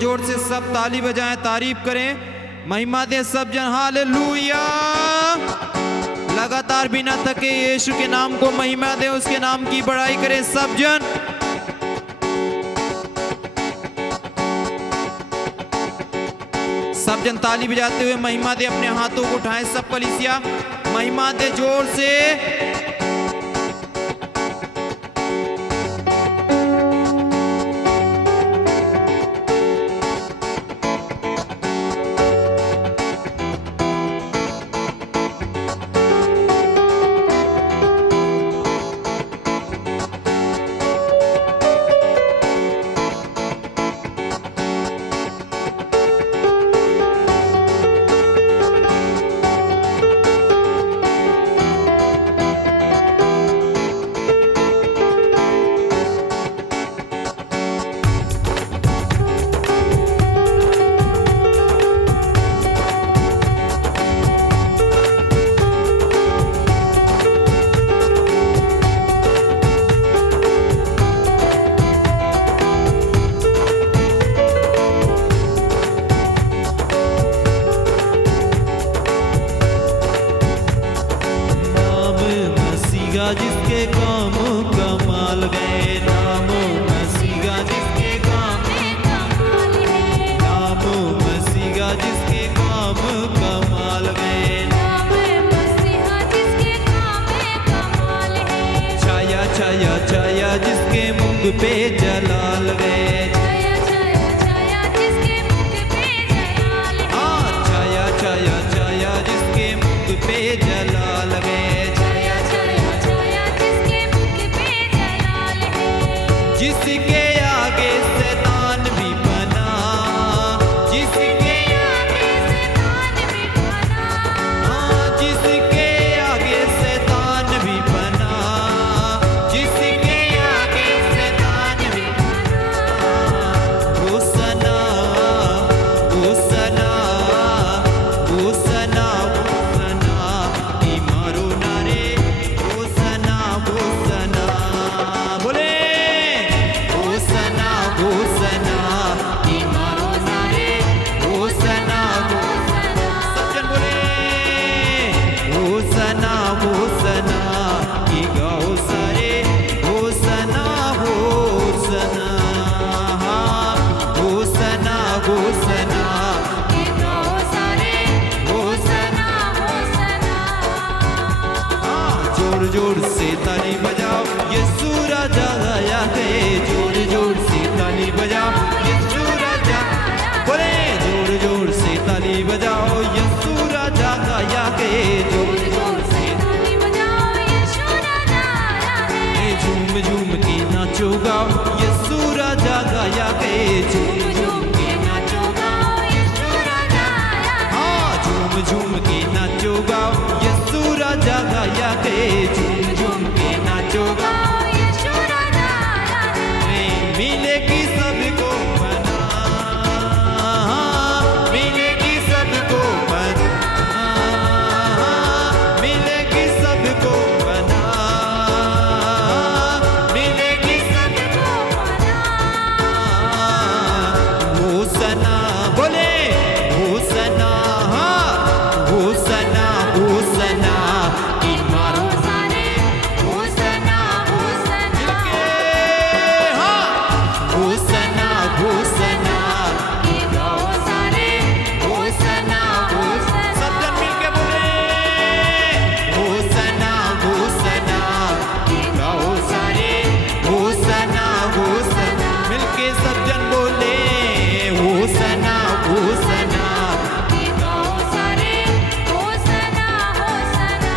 जोर से सब ताली बजाएं, तारीफ करें, महिमा दे सब जन। हालेलुया। लगातार बिना थके यीशु के नाम को महिमा दे, उसके नाम की बड़ाई करें सब जन। सब जन ताली बजाते हुए महिमा दे, अपने हाथों को उठाएं सब कलीसिया, महिमा दे जोर से। जिसके काम कमाल गए, नाम मसीहा जिसके काम कमाल है, नाम मसीहा जिसके काम कमाल गए, नाम मसीहा जिसके काम कमाल है। छाया छाया छाया जिसके मुख पे जलाल गए, छाया छाया छाया जिसके मुख पे जलाल है। हाँ, छाया छाया छाया जिसके मुख पे जलाल गए, जिसके आगे शैतान भी बना, जिसके आगे शैतान भी बना, हाँ, जिसके आगे शैतान भी बना, जिसके आगे शैतान भी बना। होसना होसना होसना होसना, मारो नारे होसना होसना, बोले होसना होसना, मारो नारे होसना होसना। सब जन बोले होसना होसना, गाओ सारे होसना होसना। हाँ, होसना होसना, गाओ सारे होसना होसना। हाँ, जोर जोर से ताली बजाओ, यीशु राजा आया है, जोर जोर से ताली बजाओ, यीशु राजा। बोले जोर जोर से ताली बजाओ, यीशु राजा आया है, जोर जोर से ताली बजाओ, यीशु राजा आया है। झूम झूम के नाचो गाओ, यीशु राजा आया है, झूम झूम के नाचो गाओ, यीशु राजा आया है। हाँ, झूम झूम के नाचो गाओ, यीशु राजा आया है, झूम झूम के नाचो गाओ, यीशु राजा आया है। मिलेगी सबको बना, मिलेगी सबको बना, मिलेगी सबको बना, मिलेगी सबको बना। होसना बोले होसना, हाँ, होसना होसना, मारो सारे होसना होसना। हाँ, होसना होसना, गाओ सारे होसना होसना। सब जन मिलके बोले होसना होसना, गाओ सारे होसना होसना। मिलके सब जन बोले होसना होसना, गाओ सारे होसना होसना।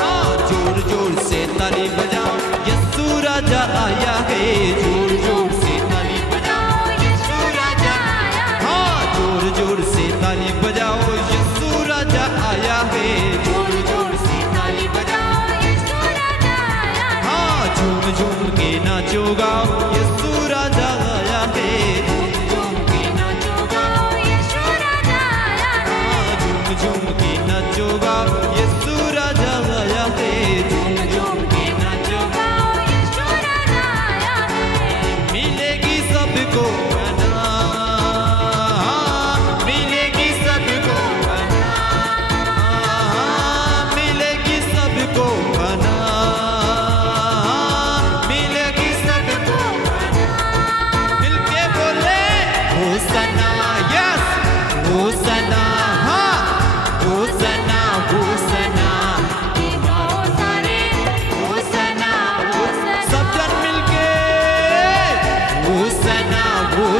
हाँ, जोर जोर से ताली बजाओ, यीशु राजा आया है, जोर जोर से ताली बजाओ, यीशु राजा आया है। हाँ, जोर जोर से ताली बजाओ, यीशु राजा आया है, जोर जोर से ताली बजाओ, यीशु राजा आया है। हाँ, झूम झूम के नाचो गाओ, यीशु राजा आया है, झूम झूम के नाचो गाओ, यीशु राजा आया है। हाँ, झूम झूम के नाचो गाओ, यीशु राजा आया है, झूम झूम के नाचो गाओ, यीशु राजा आया है। मिलेगी सबको बना,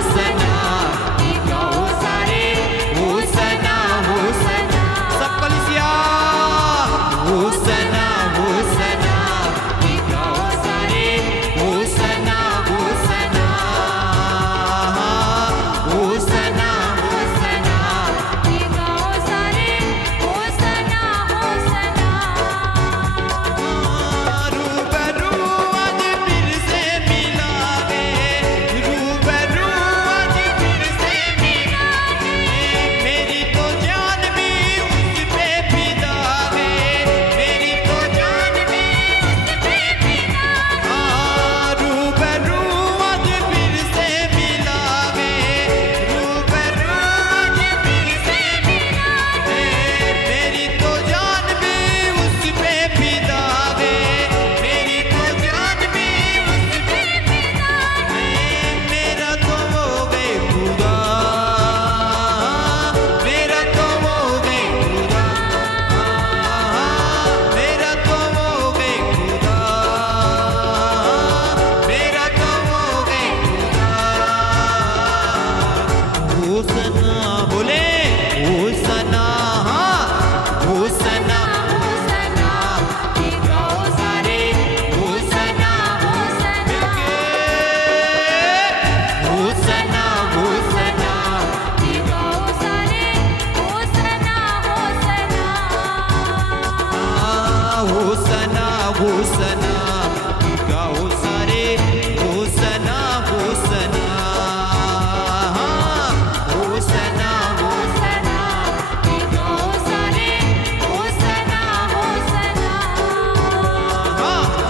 होसना की गाओ सारे होसना होसना सब कलीसिया होसना होसना की गाओ सारे होसना होसना होसना होसना की गाओ सारे होसना होसना रूबरू आज फिर से मिला है रूबरू आज फिर से मिला है मेरी तो जान भी उस पे फिदा है मेरी तो जान भी उस पे फिदा है रूबरू आज फिर से मिला है रूबरू आज फिर से मिला है मेरी तो जान भी उस पे फिदा है मेरी तो जान भी उस पे फिदा है मेरा तो वो गए खुदा मेरा तो वो गए खुदा मेरा तो वो गए खुदा मेरा तो वो गए खुदा होसना बोले होसना होसना होसना की गाओ सारे होसना होसना होसना की गाओ सारे होसना होसना होसना होसना गाओ सारे होसना होसना होसना होसना की गाओ सारे होसना होसना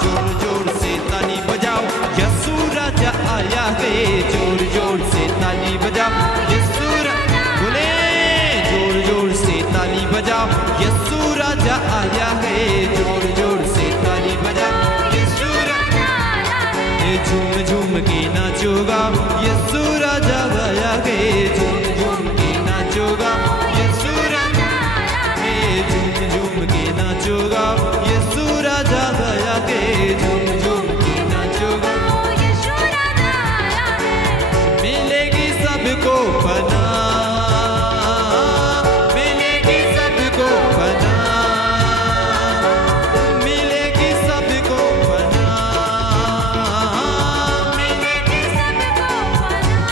जोर जोर से ताली बजाओ यीशु राजा आया है जोर जोर से ताली बजाओ यीशु बोले जोर जोर से ताली बजाओ यीशु राजा आया है जोर जोर से ताली बजाओ यीशु झूम झूम के नाचोगा यीशु राजा आया है झूम झूम के नाचोगा यीशु राजा झूम झूम के नाचोगा यीशु राजा आया है झूम झूम के नाचोगा यीशु राजा आया है मिलेगी सबको पना मिलेगी सबको पना मिलेगी सबको पना मिलेगी सबको पना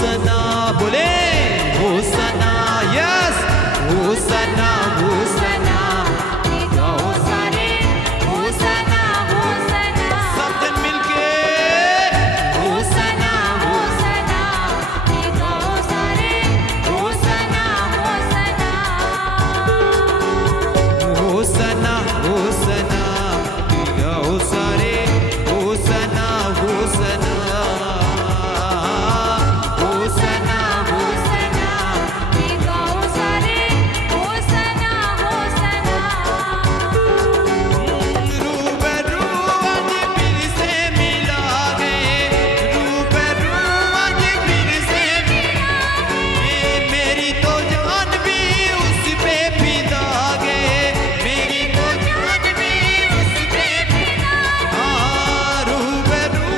होसना बोले होसना यस होसना होसना गाओ सारे होसना होसना सब जन मिलके होसना होसना गाओ सारे होसना होसना होसना होसना गाओ सारे होसना होसना होसना होसना गाओ सारे होसना होसना रूबरू आज फिर से मिला गए रूबरू आज फिर से मिला गए मेरी तो जान भी उस पे फिदा गए मेरी तो जान भी उस पे फिदा हाँ रूबरू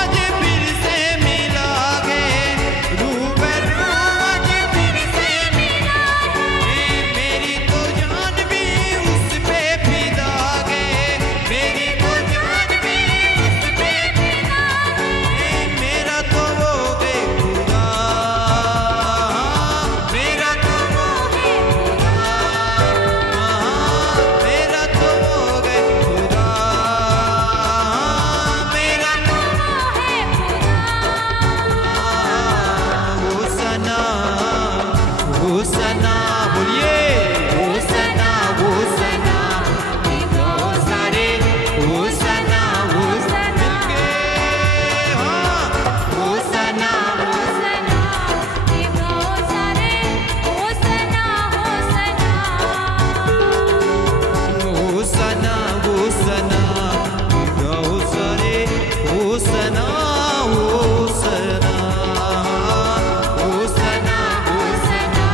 आज फिर से मिला गए रूबरू आज फिर से मिला गए मेरी तो जान भी उस पे फिदा गए मेरी तो जान भी उस पे फिदा गए मेरा तो वो गए खुदा मेरा तो वो गए खुदा मेरा तो वो गए खुदा मेरा तो होसना होसना बोलिए होसना होसना गाओ सारे होसना होसना मिलके हाँ होसना होसना गाओ सारे होसना होसना होसना होसना गाओ सारे होसना होसना होसना होसना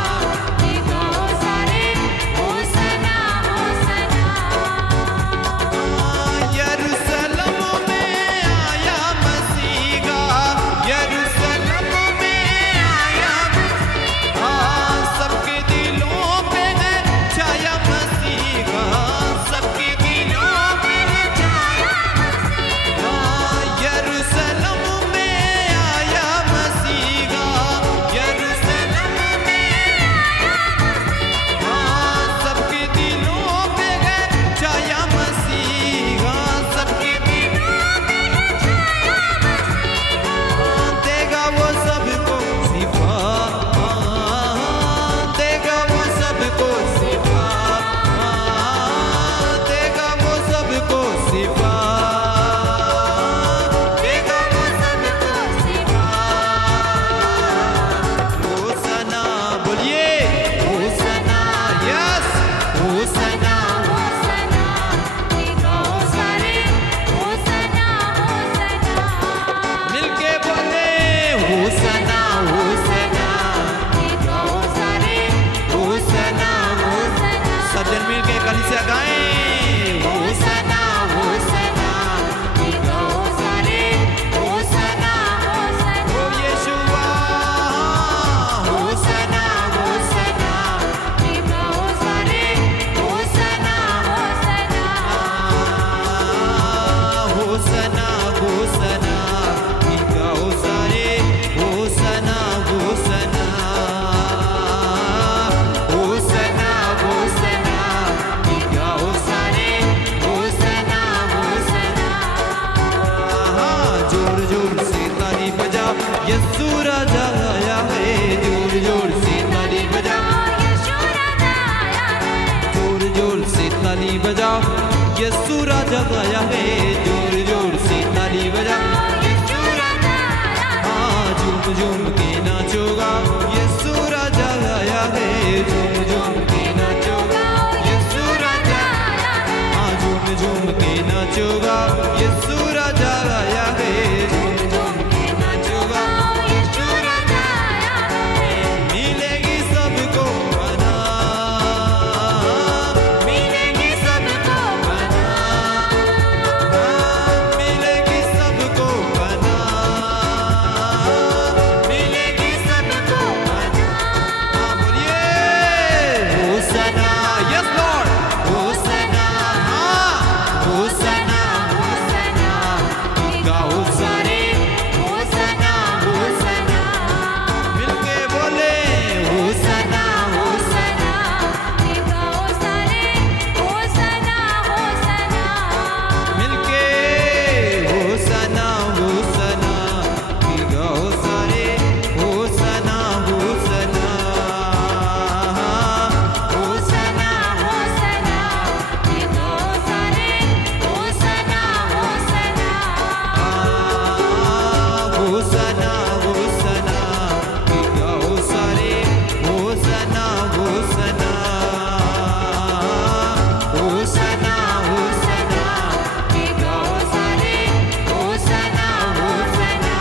गाओ सारे होसना होसना यरूशलेम में आया मसीहा यरूशलेम में आया मसीहा सबके दिलों पे है छाया मसीहा सबके दिलों पे है छाया मसीहा यरूशलेम में आया मसीहा यरूशलेम में आया मसीहा सबके दिलों पे है छाया मसीहा सबके दिलों पे है छाया मसीहा देगा वो सबको सिफा देगा वो सबको सिफा देगा वो सबको सिफा देगा वो सबको सिफा होसना बोलिए होसना यस होसना होसना गाओ सारे होसना होसना मिलके बोले होसना होसना गाओ सारे होसना होसना सज्जन मिलके कलीसिया गाएं होसना होसना गाओ सारे होसना होसना ओ यीशुआ होसना होसना गाओ सारे होसना होसना होसना होसना गाओ सारे होसना होसना होसना होसना गाओ सारे होसना होसना जोर जोर से ताली बजा यीशु राजा आया है जोर जोर से ताली बजा यीशु राजा आया है जोर जोर से ताली बजा यीशु राजा आया है जोर जोर से ताली बजा यीशु राजा आया है हाँ झूम झूम के नाचोगा यीशु राजा आया है झूम झूम के नाचोगा यीशु राजा आया है हाँ झूम झूम के नाचोगा यीशु राजा आया है झूम झूम के नाचोगा यीशु राजा आया है मिलेगी सबको बना मिलेगी सबको बना मिलेगी सबको बना मिलेगी सबको बना बोलिए होसना यस लॉर्ड होसना हाँ होसना होसना होसना होसना की गाओ सारे होसना होसना होसना होसना की गाओ सारे होसना होसना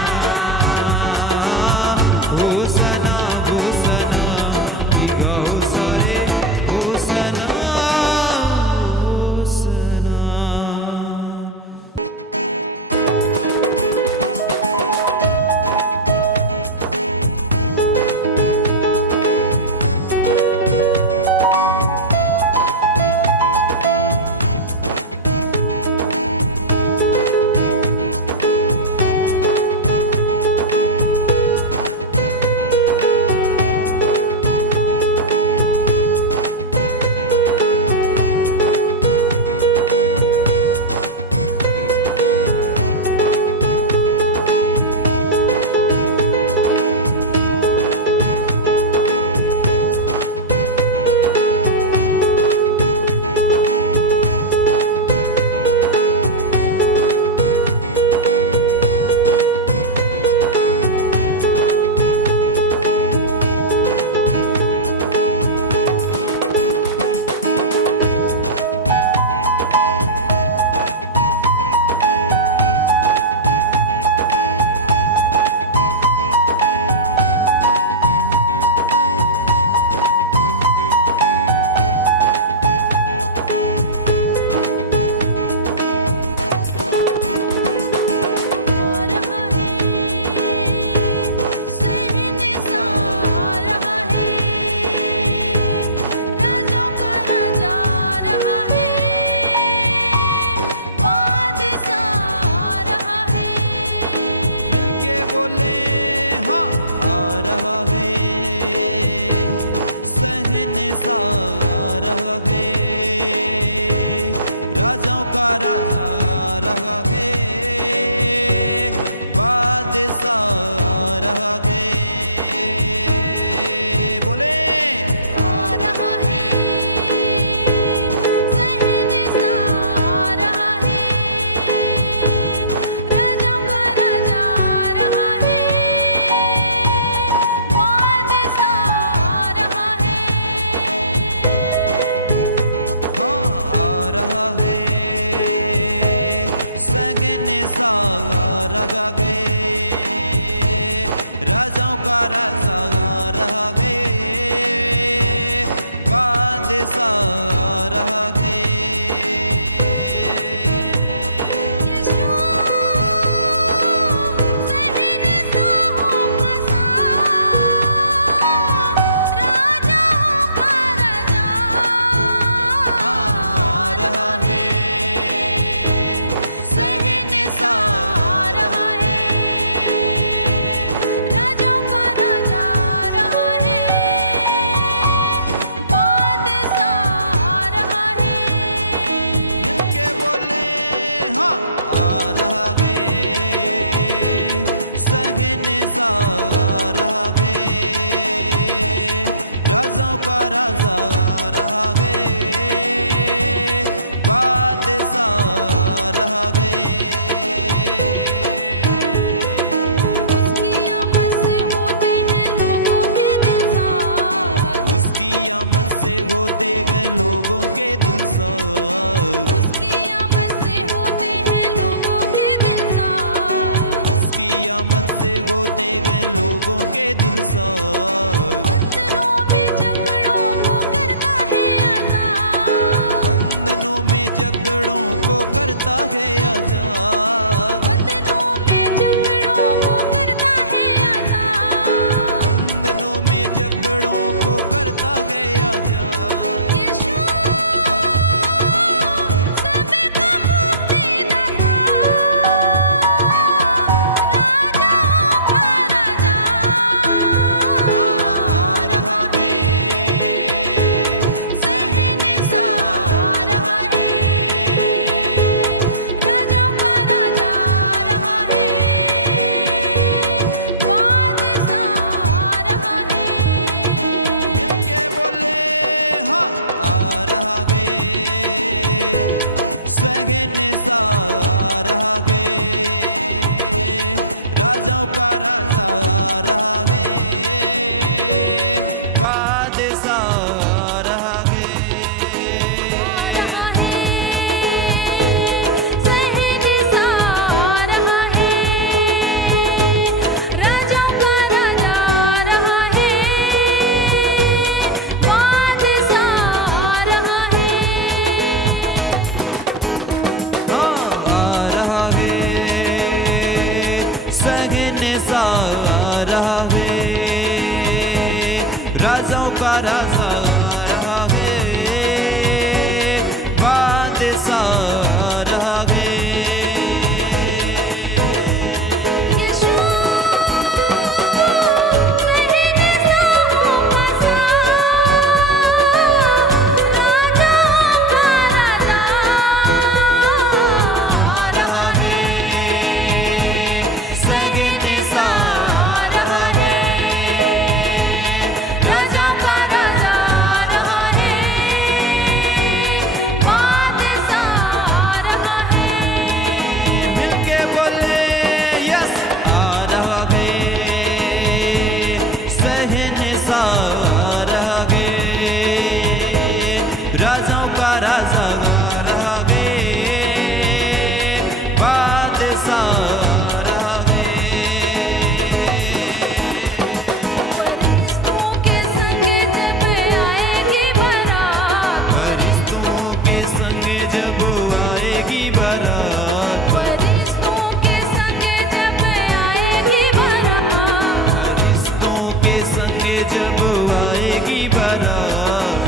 होसना होसना की गाओ सारे होसना होसना। सहने सारा है, राजाओं का राजा रहा है, बादशाह रहा है। राजाओं का राजा रहा गे, बादशाह रहा गे। फरिश्तों के संग जब आएगी बारात, फरिश्तों के संग जब आएगी बारात, फरिश्तों के संग जब आएगी बारात, फरिश्तों के संग जब आएगी बारात,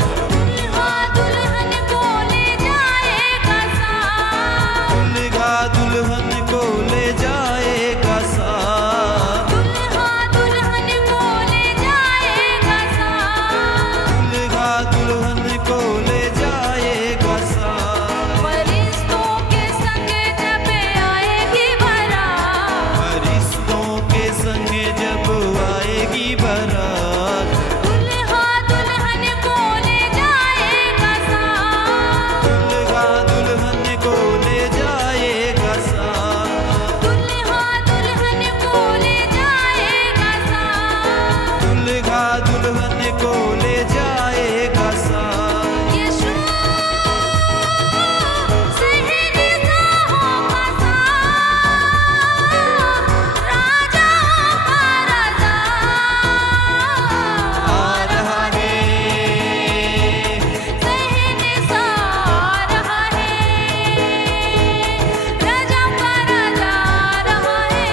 दुल्हन को ले जाएगा साथ, दुल्हा दुल्हन को ले जाएगा साथ, दुल्हा दुल्हन को ले जाएगा साथ। फरिश्तों के संग जब आएगी बारात, फरिश्तों के संग जब आएगी बारात, दुल्हा दुल्हन को ले जाएगा साथ, दुल्हा दुल्हन को ले जाएगा साथ, दुल्हा दुल्हन को ले जाएगा साथ। दुल्हा दुल्हन को ले जाएगा साथ। यीशु सहने होगा साथ, राजाओं का राजा आ रहा है, सहने सा रहा है, राजाओं का राजा रहा है,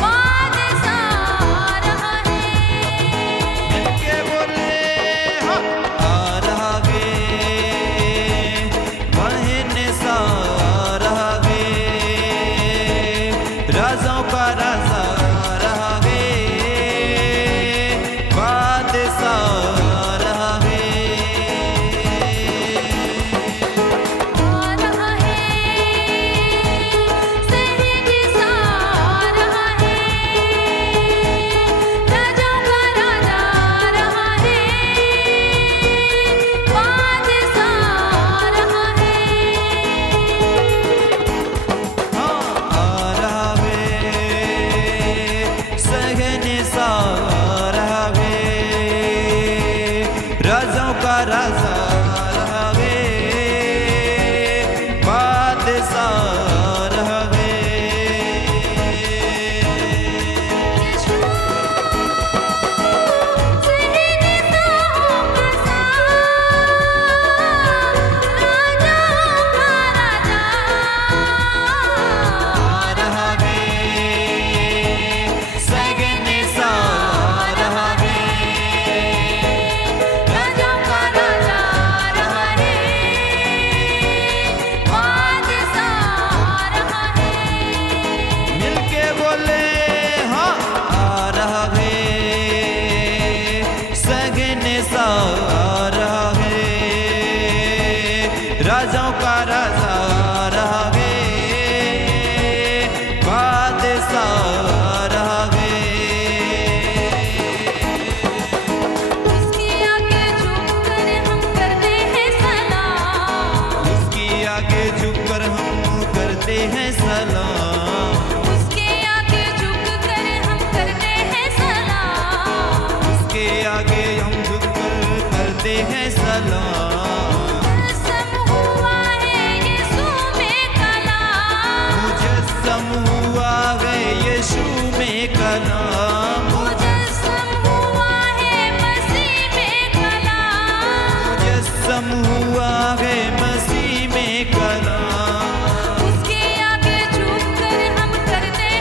बादशाह रहा है। मिलके बोले हाँ, आ रहा गे, बहन सा रहा गे, राजाओं का राजा रहा गे, बादशाह रहा गे। आ रहा है, सहने सा रहा है, राजाओं का राजा रहा है, बादशाह रहा है। हाँ, आ रहा गे, सहने सा रहा गे, राजाओं का राजा रहा गे, बादशाह रहा गे। यीशु सहने सा होगा साथ, राजाओं का राजा आ रहा गे, सहने सा रहा गे, राजाओं का राजा रहा है, बादशाह रहा है। मिलके बोले हाँ, आ रहा गे, सहने सा रहा गे, राजाओं का राजा रहा गे, बादशाह रहा गे। उसके आगे झुककर हम करते हैं सलाम, उसकी आगे झुककर हम करते हैं सलाम, उसके आगे झुककर हम करते हैं सलाम। उसके आगे हम झुककर करते हैं सलाम। मुजस्सम हुआ है यीशु में कलाम, मुजस्सम हुआ है यीशु में कलाम, मुजस्सम हुआ है मसीह में कलाम, मुजस्सम हुआ है मसीह में कलाम। उसके आगे झुककर हम करते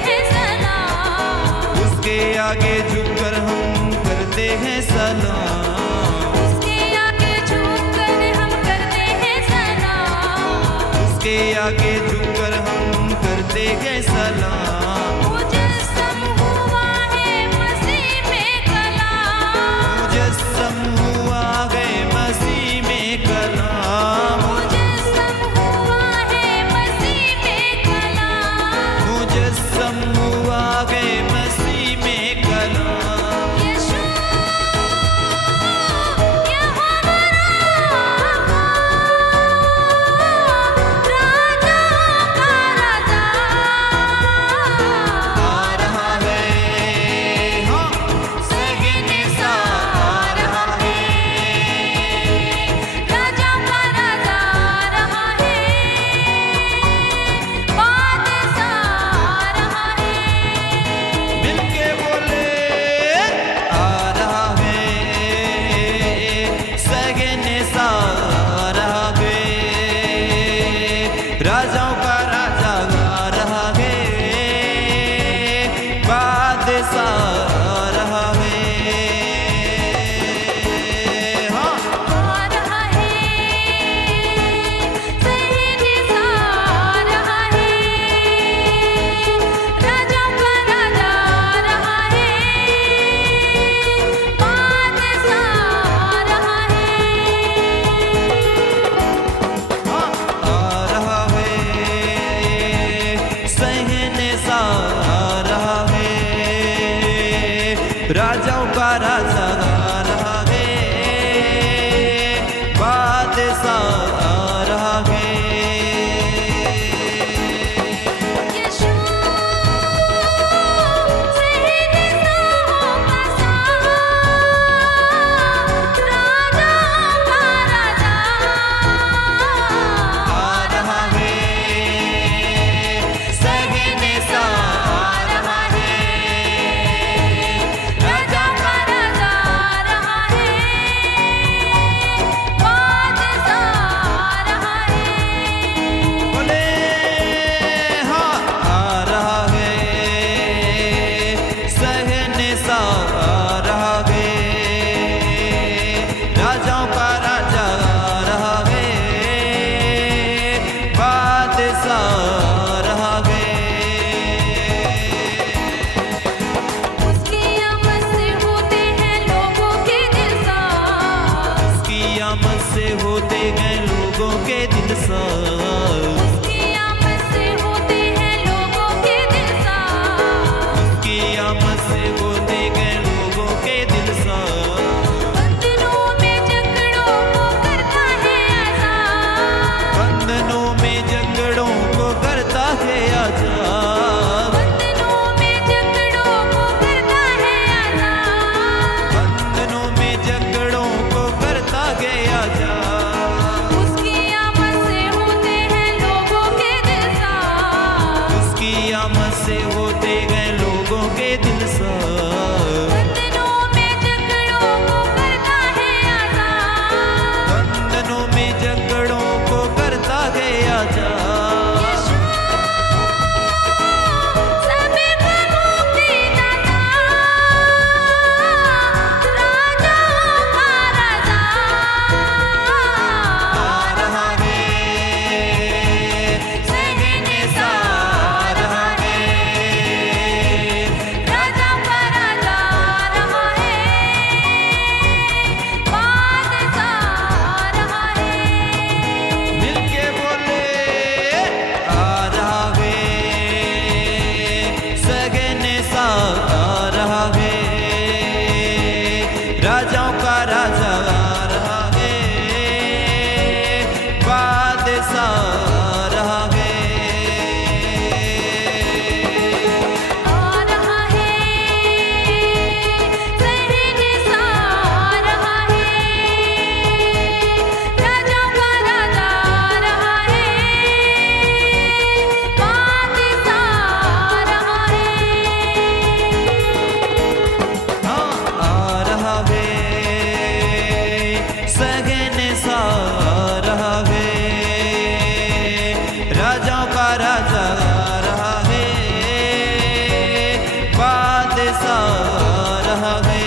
आगे झुककर हम करते गए सलाम। मुजस्सम हुआ है मसीह में कलाम, मुजस्सम हुआ गए मसीह में कलाम। मुजस्सम हुआ है मसीह में कलाम, मुजस्सम हुआ गए मसीह में कलाम। यीशु यहोवा राजाओं का राजा आ रहा है, हाँ, सहने सा आ रहा है, राजाओं का राजा आ रहा है, बादशाह आ रहा है। मिलके बोले आ रहा है, सगने सा आ रहा है, राजाओं का राजा आ रहा है, बादशाह आ रहा है, हाँ। आ रहा है, सहने सा आ रहा है, राजाओं का राजा आ रहा है, बादशाह आ रहा है। आ रहा है, सहने सा आ रहा है, राजाओं का राजा आ रहा है, बादशाह आ रहा है। यीशु सहने सा होगा सा, राजाओं का राजा आ रहा है, सहने सा आ रहा है, राजाओं का राजा आ रहा है, बादशाह आ रहा है। बोले हाँ आ रहा है, सहने सा आ रहा है, राजाओं का राजा आ रहा है, बादशाह आ रहा है। उसकी आमद से होते हैं लोगों के दिल साफ, उसकी आमद से होते गए लोगों के दिल साफ, उसकी आमद से होते हैं लोगों के दिल साफ। उसकी आमद से होते गए लोगों के दिल साफ। बंधनों में जकड़ों को करता है आजाद, बंधनों में जकड़ों को करता है आजाद, बंधनों में जकड़ों को करता है आजाद। बंधनों में जकड़ों को करता गया आजाद। उसकी आमद से होते हैं लोगों के दिल साफ, उसकी आमद से होते गए लोगों के दिल साफ। बंधनों में जकड़ों को करता है आजाद। बंधनों में जकड़ों को करता गया आजाद। यीशु सभी को मुक्ति दाता, राजाओं का राजा आ रहा है, सहने सा आ रहा है, राजाओं का राजा आ रहा है, बादशाह आ रहा है। मिलके बोले आ रहा है, सगने सा आ रहा है, राजाओं का राजा आ रहा है, बादशाह आ रहा है। आ रहा है, सहने सा आ रहा है, राजाओं का राजा आ रहा है, बादशाह आ रहा है। हाँ आ रहा है, सगने सा आ रहा है, राजाओं का राजा आ रहा है, बादशाह आ रहा है।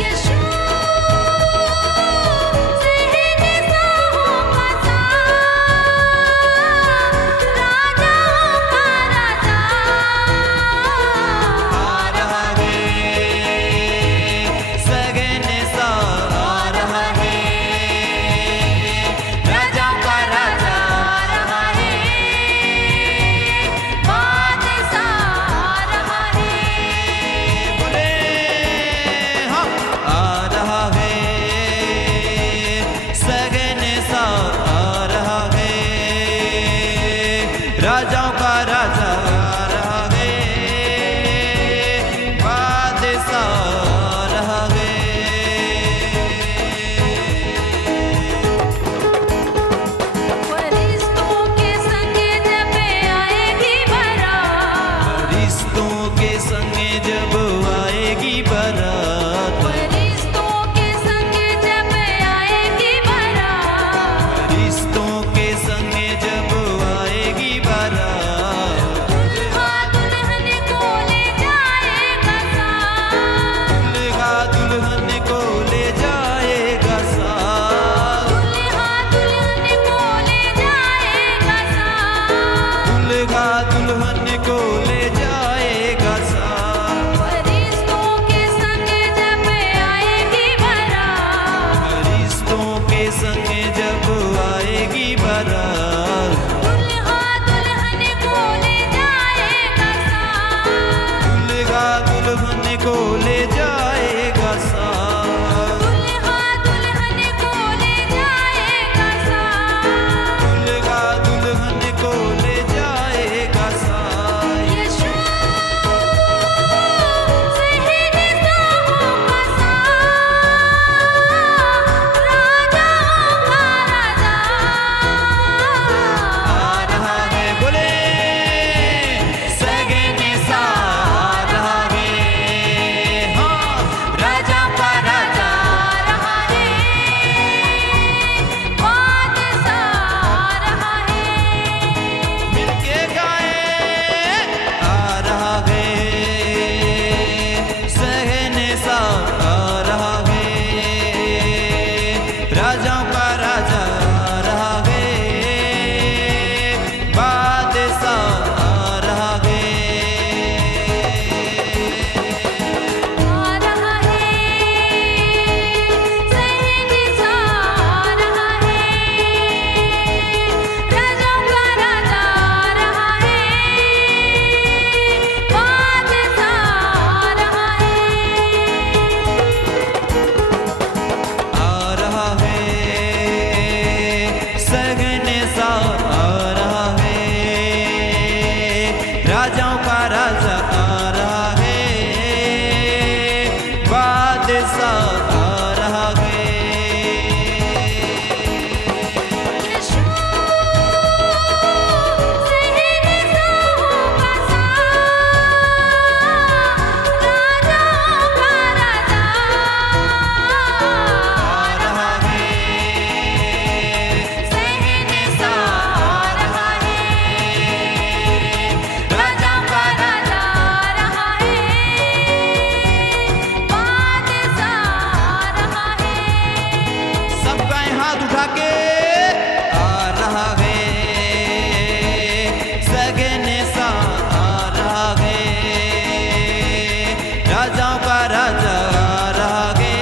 यीशु सहने सा होगा राजाओं का राजा रहा है, बादशाह रहा है। फरिश्तों के संग जब आएगी बारात, फरिश्तों के संग जब आएगी बारात, फरिश्तों के संग जब आएगी बारात, फरिश्तों के संग जब आएगी बारात, दुल्हा दुल्हन को ले जाएगा साथ, दुल्हा दुल्हन को ले जाएगा साथ, दुल्हा दुल्हन को ले जाएगा साथ, दुल्हा दुल्हन को ले जाएगा साथ। फरिश्तों के संग जब आएगी बारात, फरिश्तों के संग जब आएगी बारात, दुल्हा दुल्हन को ले जाएगा साथ, दुल्हा दुल्हन को ले जाएगा साथ, दुल्हा दुल्हन को ले जाएगा साथ, दुल्हा दुल्हन को ले जाएगा साथ। यीशु सहनशाहों का साथ, राजाओं का राजा आ रहा है, बोले सहनशाह रहा है, हाँ राजा का राजा रहा है, बादशाह रहा है। मिलके गाए। आ रहा है सहनशाह आ रहा है, राजाओं का राजा आ रहा है, बादशाह आ रहा है। आ रहा है सहनशाह रहा है, राजाओं का राजा रहा है, बादशाह रहा है। आ रहा है सहनशाह आ रहा है, राजाओं का राजा आ रहा है, बादशाह आ रहा है। यीशु सहनशाहों का साथ, राजाओं का राजा आ रहा है सहनशाह रहा है, राजाओं का राजा रहा है, बादशाह रहा है। सब गाएं हाथ उठा के। आ रहा है सहनशाह आ रहा है, राजाओं का राजा आ रहा है,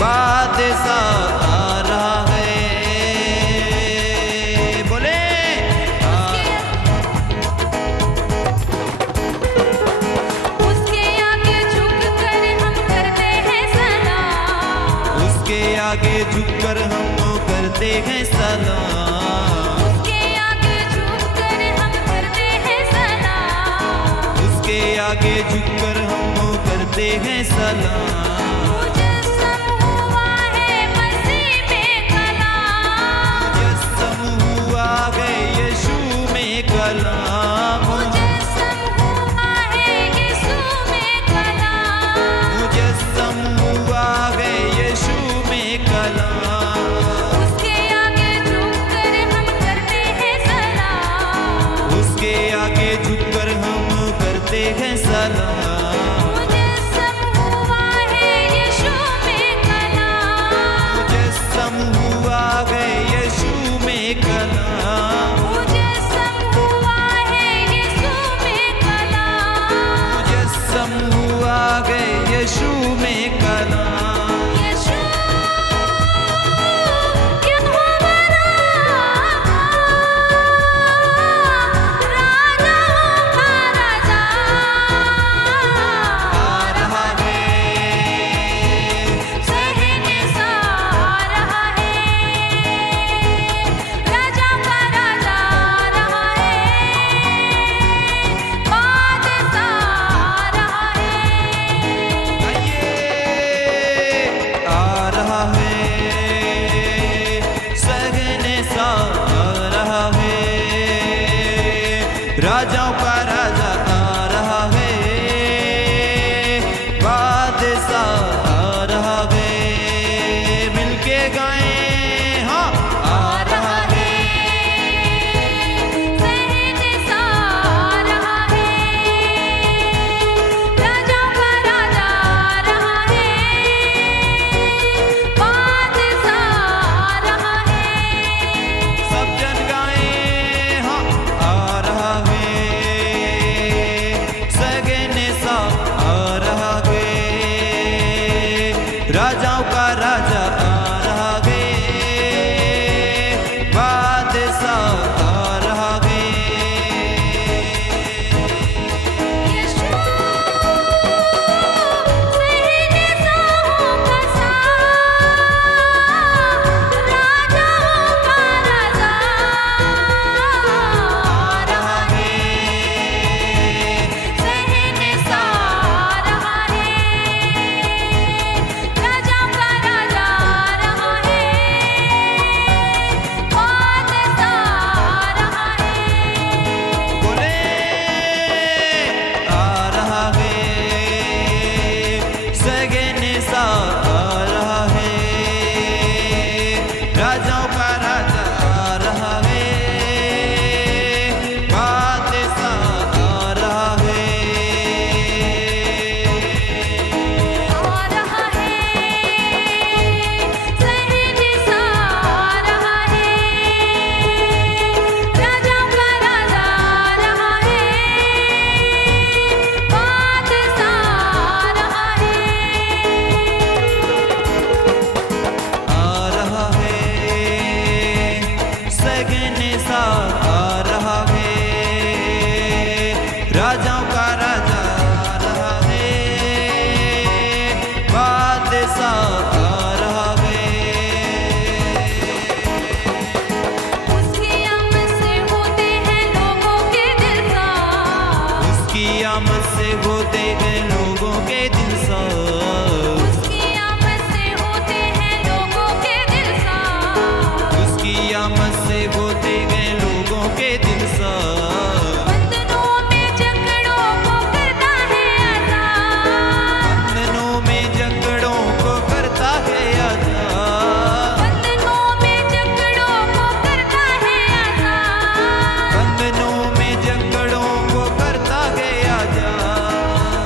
बादशाह आ रहा है। बोले उसके आगे झुककर हम करते हैं सलाम, उसके आगे झुककर हम करते हैं सलाम, उसके आगे झुककर हम करते हैं सलाम, उसके आगे झुककर हम करते हैं सलाम। मुजस्सम हुआ है मसीह में कलाम, मुजस्सम हुआ है यीशु में कलाम, मुजस्सम हुआ है यीशु में कलाम, मुजस्सम हुआ है यीशु में कलाम। उसके आगे झुककर हम करते हैं सलाम, उसके आगे झुककर हम करते हैं सलाम। मुजस्सम हुआ है यीशु में कलाम, मुजस्सम हुआ है यीशु में कलाम, मुजस्सम हुआ है यीशु में कलाम, मुजस्सम हुआ है यीशु में कलाम। यीशु यहोवा राजाओं का राजा, राजाओं का राजा आ रहा है, बादशाह आ रहा है, मिलके गाएं हाँ आ रहा है। शहंशाह आ रहा है, राजाओं का राजा आ रहा है, बादशाह आ रहा है। सब जन गाएं हाँ आ रहा है, शहंशाह आ रहा है, राजाओं का राजा आ रहा है, बादशाह आ रहा है। यीशु शहंशाहों का शाह, राजाओं का राजा आ रहा है, शहंशाह आ रहा है, राजाओं का राजा आ रहा है, बादशाह आ रहा है। बोले आ रहा है, शहंशाह आ रहा है, राजाओं का राजा आ रहा है, बादशाह आ रहा है। आ रहा है, शहंशाह आ रहा है, राजाओं का राजा आ रहा है, बादशाह आ रहा है। आ रहा है, शहंशाह आ रहा है, राजाओं का राजा आ रहा है, बादशाह आ रहा है। उसकी आमद से होते हैं लोगों के दिल साफ, उसकी आमद से होते हैं लोगों के दिल साफ, उसकी आमद से होते हैं लोगों के दिल साफ। उसकी आमद से होते हैं लोगों के दिल साफ। बंधनों में जकड़ों को करता है आजाद, बंधनों में जकड़ों को करता है आजाद, बंधनों में जकड़ों को करता है आजाद। बंधनों में जकड़ों को करता है आजाद।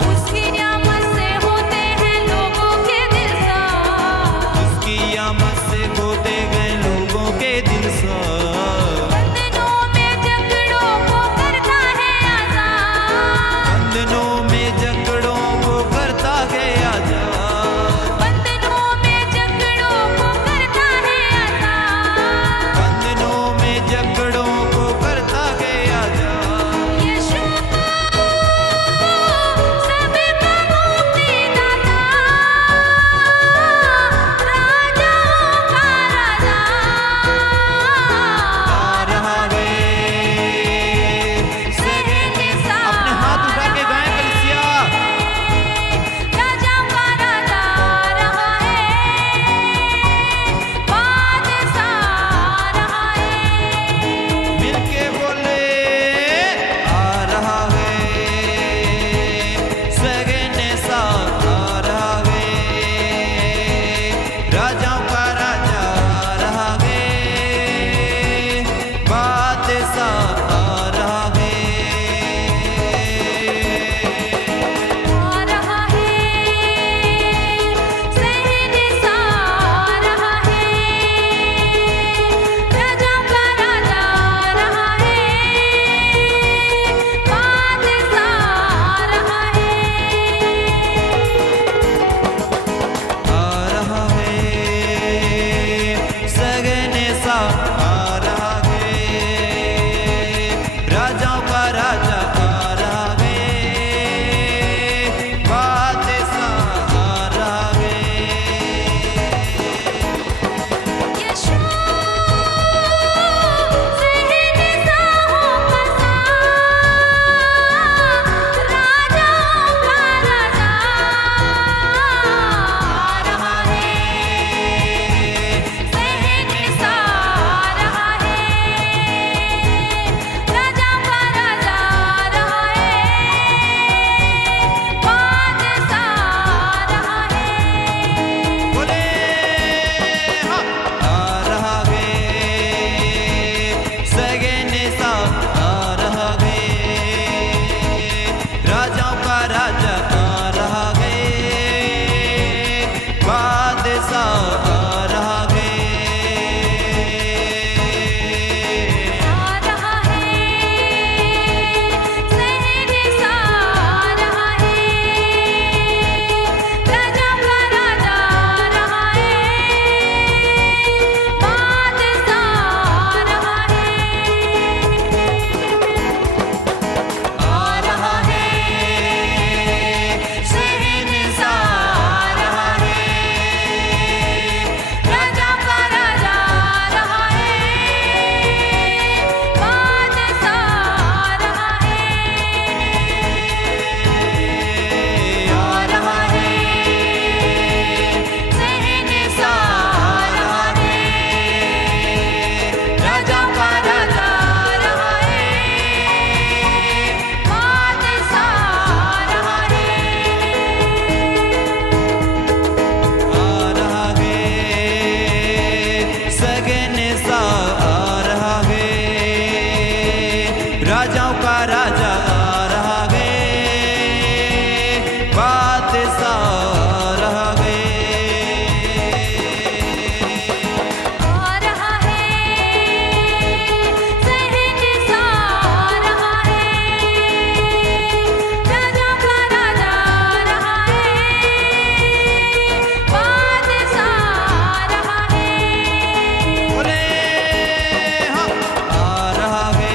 राजाओं का राजा आ रहा है, बादशाह आ रहा है। आ रहा है शहंशाह आ रहा है, राजाओं का राजा आ रहा है, बादशाह आ रहा है। बोले हाँ, आ रहा है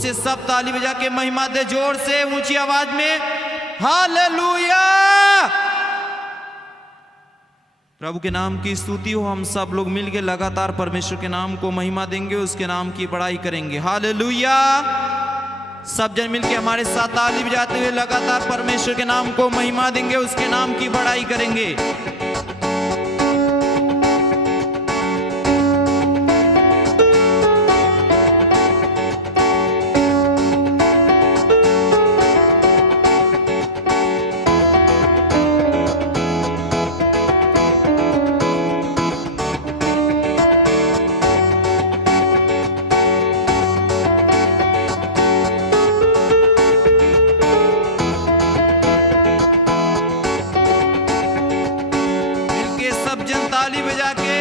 से सब ताली बजा के महिमा दे, जोर से ऊंची आवाज में हालेलुया। प्रभु के नाम की स्तुति हो। हम सब लोग मिलके लगातार परमेश्वर के नाम को महिमा देंगे, उसके नाम की बड़ाई करेंगे। हालेलुया। सब जन मिलके हमारे साथ ताली बजाते हुए लगातार परमेश्वर के नाम को महिमा देंगे, उसके नाम की बड़ाई करेंगे। ताली बजा के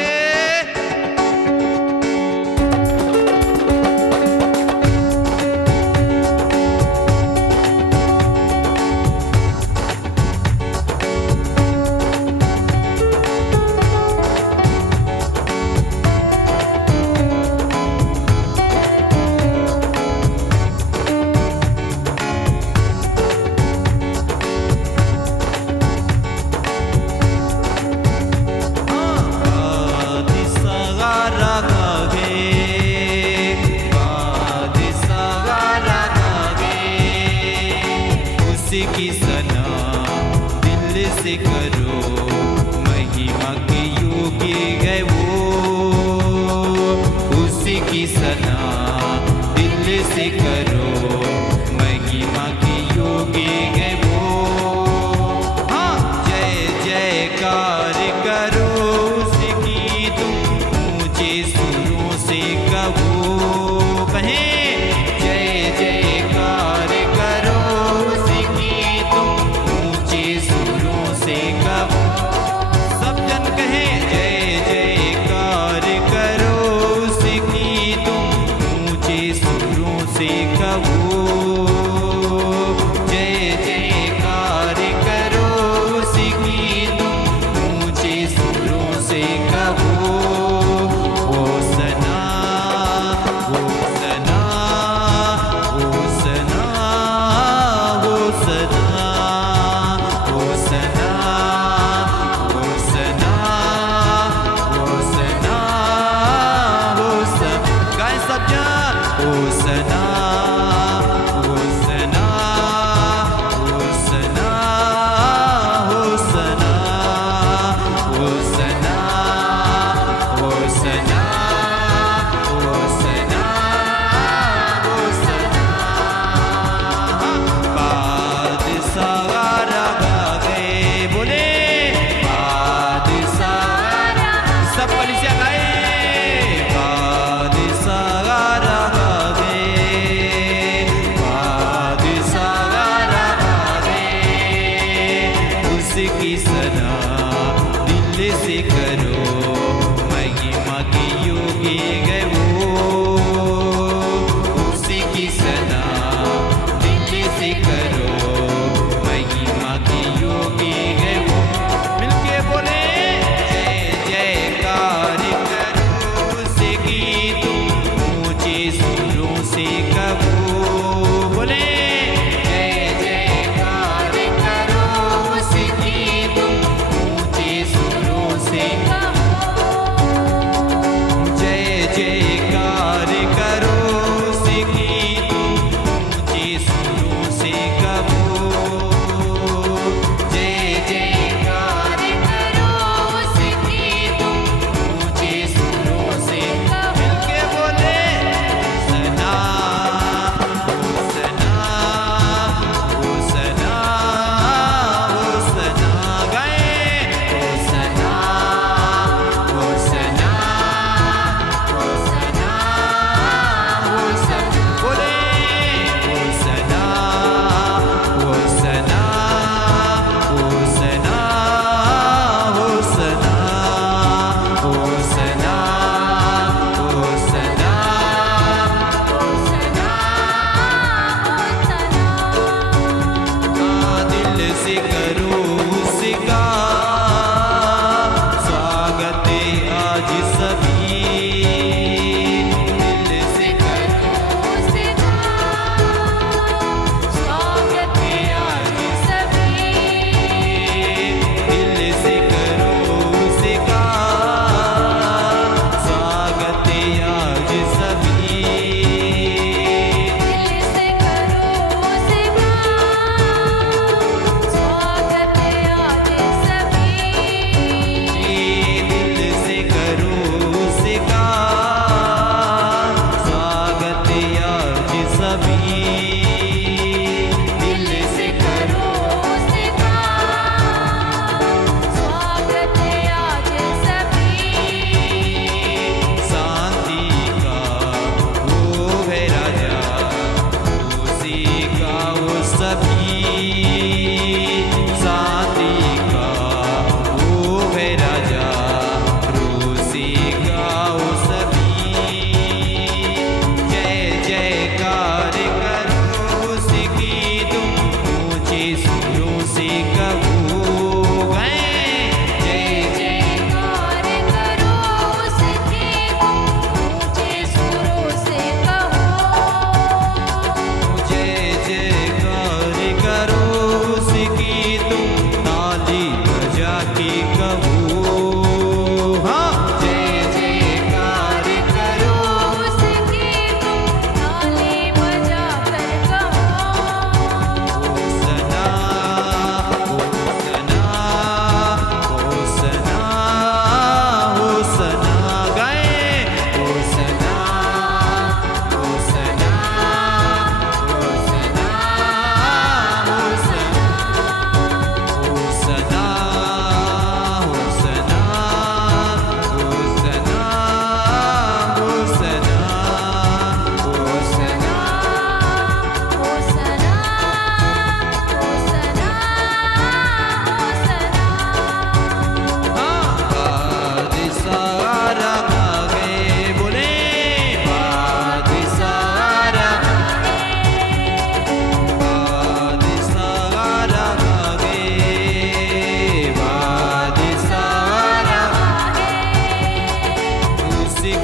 की सना दिल से करो, महिमा के योगी गए वो। उसी की सना दिल से करो, महिमा के योगी गए वो। हाँ, जय जयकार करो उसकी तुम ऊंचे सुरों से कहो। कहें जय जयकार करो सब जन कहें जय जयकार करो उसकी तुम ऊंचे सुरों से कहो। जय जयकार करो उसकी तुम ऊंचे सुरों से कहो। ओ सना ओ सना ओ सना ओ सना ओ सना की सना दिल से करो, महिमा के योगी गए वो। उसी की सना दिल से करो, महिमा के योगी गए वो। मिलके बोले जय जयकार करो उसकी तुम ऊंचे सुरों से कहो। बोले जयकार करो उसकी तुम ऊंचे सुरों से कहो। जय जयकार करो उसकी तुम ऊंचे सुरों से मिलके बोले सना ओ सना ओ सना ओ सना गए ओ सना ओ सना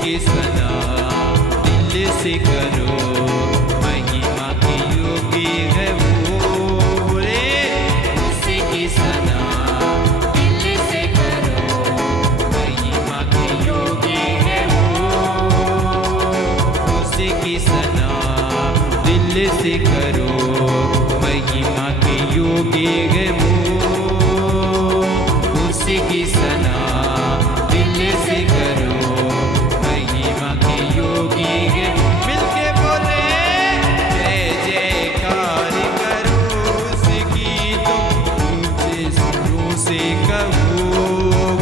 की सना दिल से करो, महिमा की योगी है वो। बोले उसी की सना दिल से करो, महिमा की योगी है वो। उसी की सना दिल से करो, महिमा की योगी है वो। उसी की सना दिल से करो, महिमा की योगी है। मिलके बोले जय जयकार करो उसकी, तुम ऊंचे सुरों से कहो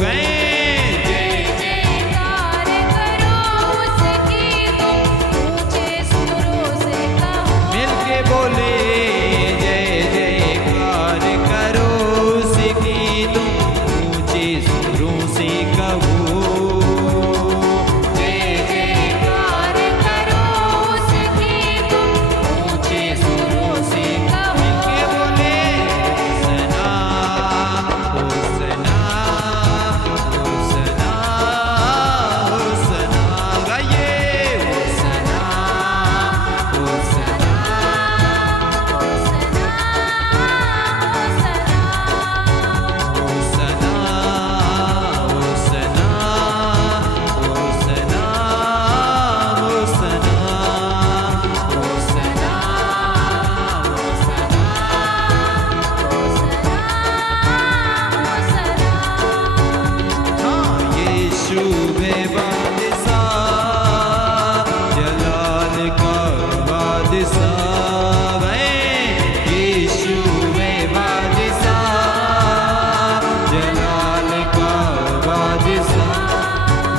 गए। जय जयकार करो उसकी, तुम ऊंचे सुरों से कहो। मिलके बोले जय जयकार करो उसकी, तुम ऊंचे सुरों से कहो। जय जयकार करो उसकी, तुम ऊंचे सुरों से कहो। मिलके बोले सना ओ सना ओ सना ओ सना, गाइए ओ सना ओ सना ओ सना ओ सना ओ सना ओ सना ओ सना ओ सना। हाँ यीशु है बादशाह, जलाल का बादशाह है। यीशु है बादशाह, जलाल का बादशाह।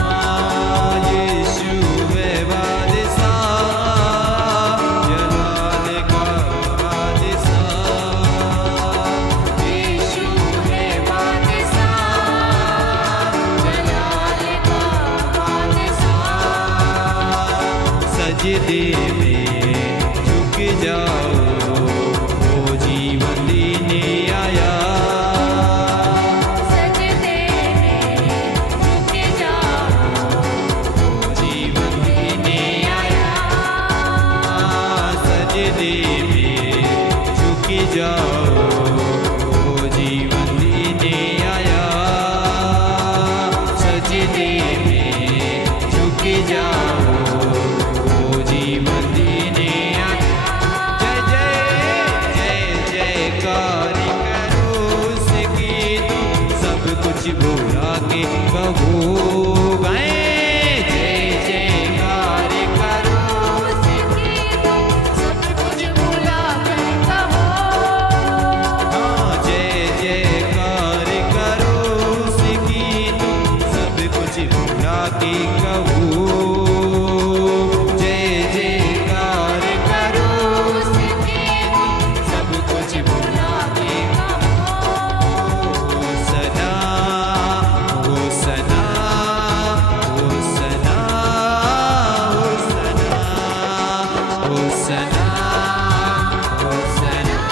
हाँ यीशु है बादशाह, जलाल का बादशाह। यीशु है बादशाह, जलाल का बादशाह। सजदे में झुक जाओ, वो जीवन देने आया। सजदे में झुक जाओ, वो जीवन देने आया। सजदे में झुक जाओ, वो जीवन देने आया। सजदे में झुक जाओ, वो जीवन देने आया। जय जय जय जयकार करो उसकी, तुम सब कुछ भुला के कहो गए। जय जयकार करो उसकी, तुम सब कुछ भुला कर कहो। हाँ जय जयकार करो उसकी, तुम सब कुछ भुला के कहो। जय जयकार करो उसकी, तुम सब कुछ भुला के ओ सना ओ सना ओ सना ओ सना ओ सना ओ सना।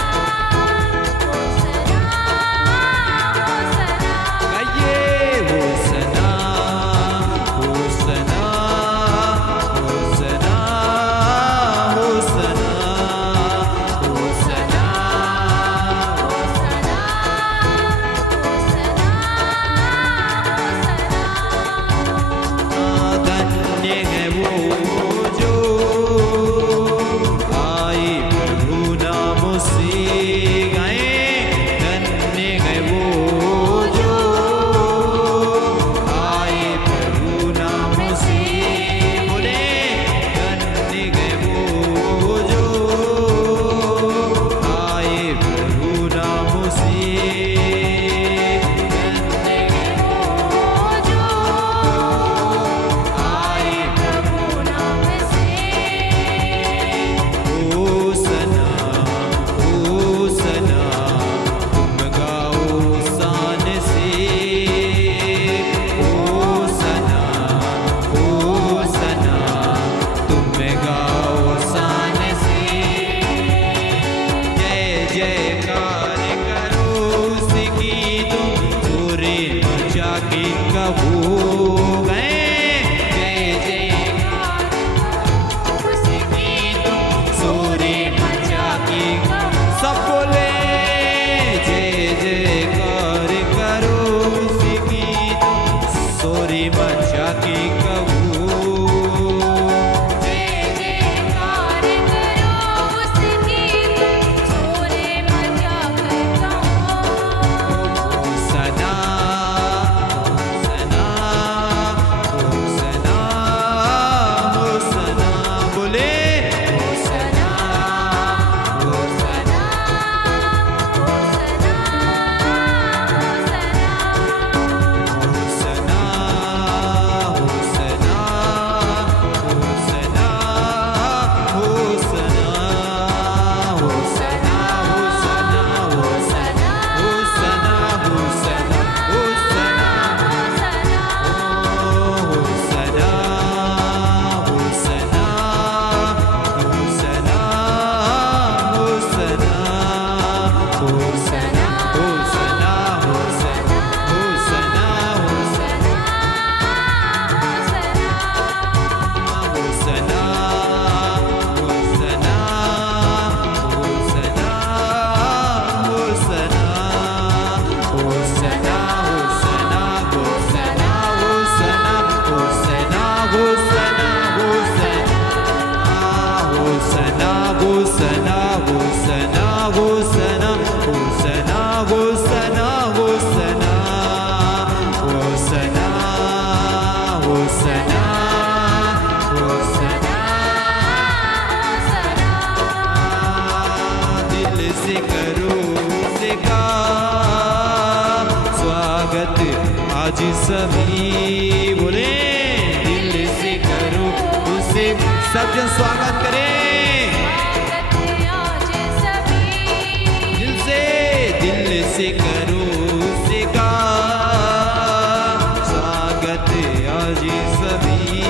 गाइए ओ सना ओ सना होसना होसना होसना होसना होसना होसना होसना होसना होसना दिल से करो उसका स्वागत आज सभी बोले दिल से करो उसे सब जन स्वागत करें दिल से करो उसका स्वागत आज सभी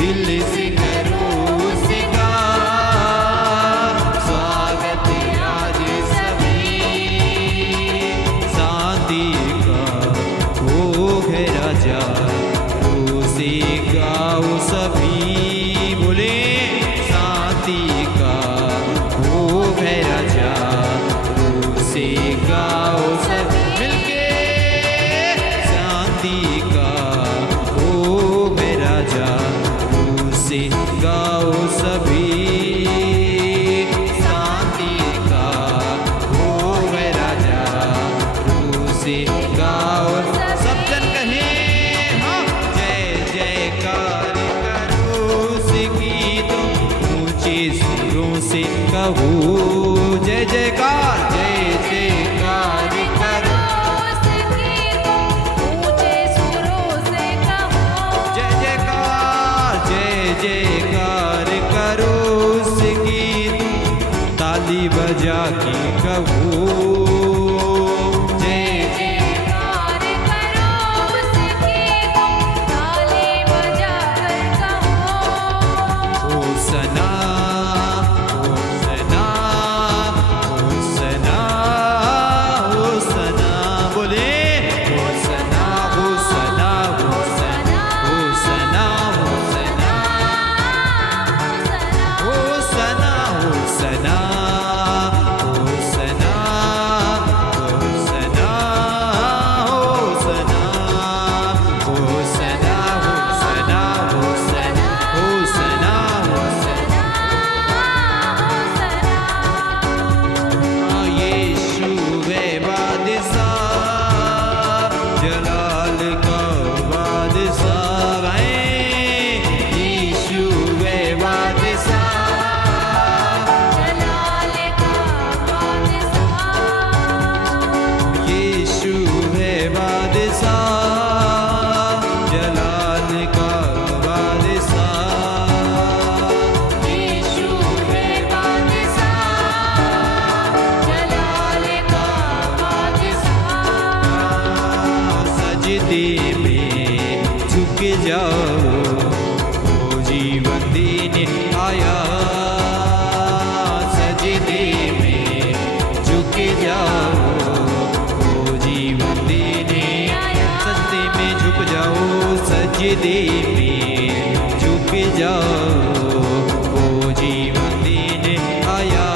दिल से करो उसका स्वागत आज सभी शांति का हो है राजा उसे गाओ सभी बोले शांति का हो है राजा उसे गाओ सब मिलके शांति का हो है राजा उसे गाओ सभी शांति का हो है राजा उसे गाओ सब जन कहें हाँ जय जयकार करो उसकी तुम ऊंचे सुरों से कहो जय जयकार जय जयकार करो जय जयकार करो उसकी ताली बजा के कहो जय होसना होसना होसना होसना बोले होसना होसना होसना होसना होसना होसना होसना होसना होसना होसना होसना होसना होसना होसना यीशु वे बादशाह जलाल का बादशाह गाएं यीशु वे बादशाह यीशु वे बादशाह जलाल का बादशाह यीशु वे सजदे में झुक जाओ वो जीवन देने आया सजदे में झुक जाओ वो जीवन देने सजदे में झुक जाओ सजदे में झुक जाओ वो जीवन देने आया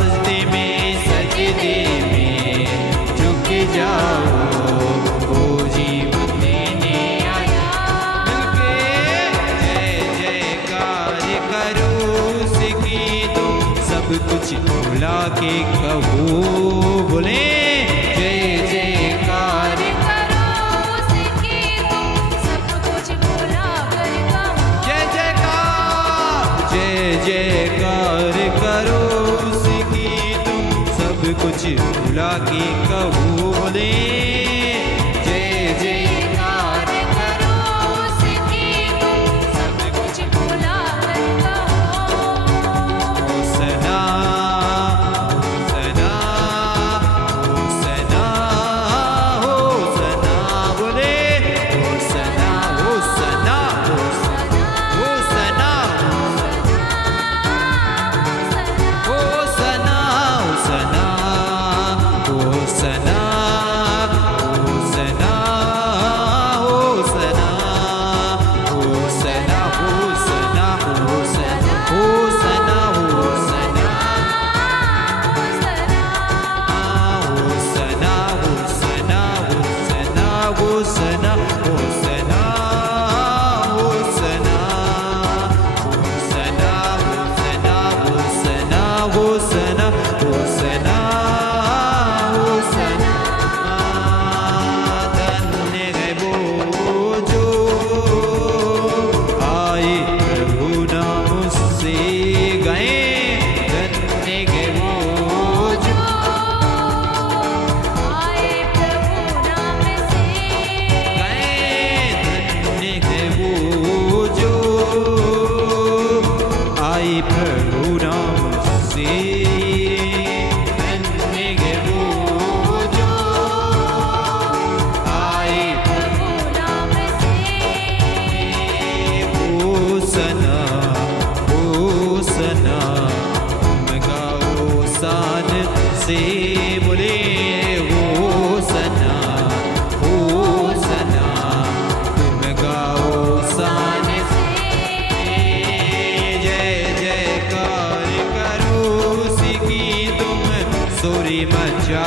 सजदे में झुक जाओ वो जीवन देने आया मिलके जय जयकार करो उसकी तुम सब कुछ भुला के कहो बोले जय जयकार जय जयकार करो उसकी तुम सब कुछ भुला के कहो बोले जय जयकार होसना होसना होसना होसना बोले होसना होसना होसना होसना होसना होसना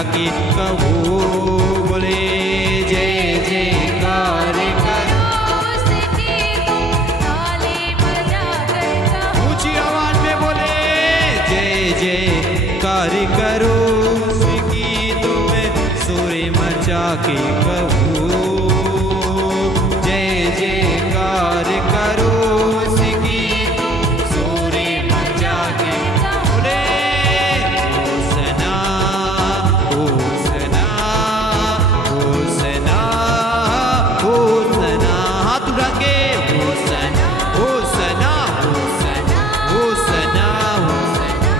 की कहो बोले जय जयकार करो उसकी तुम ताली बजा कर कहो ऊंची आवाज में बोले जय जयकार करो उसकी तुम सुर मचा के कहो जय जयकार करो उसकी सुर मचा के बोले होसना होसना होसना होसना हाथ उठा के होसना होसना होसना होसना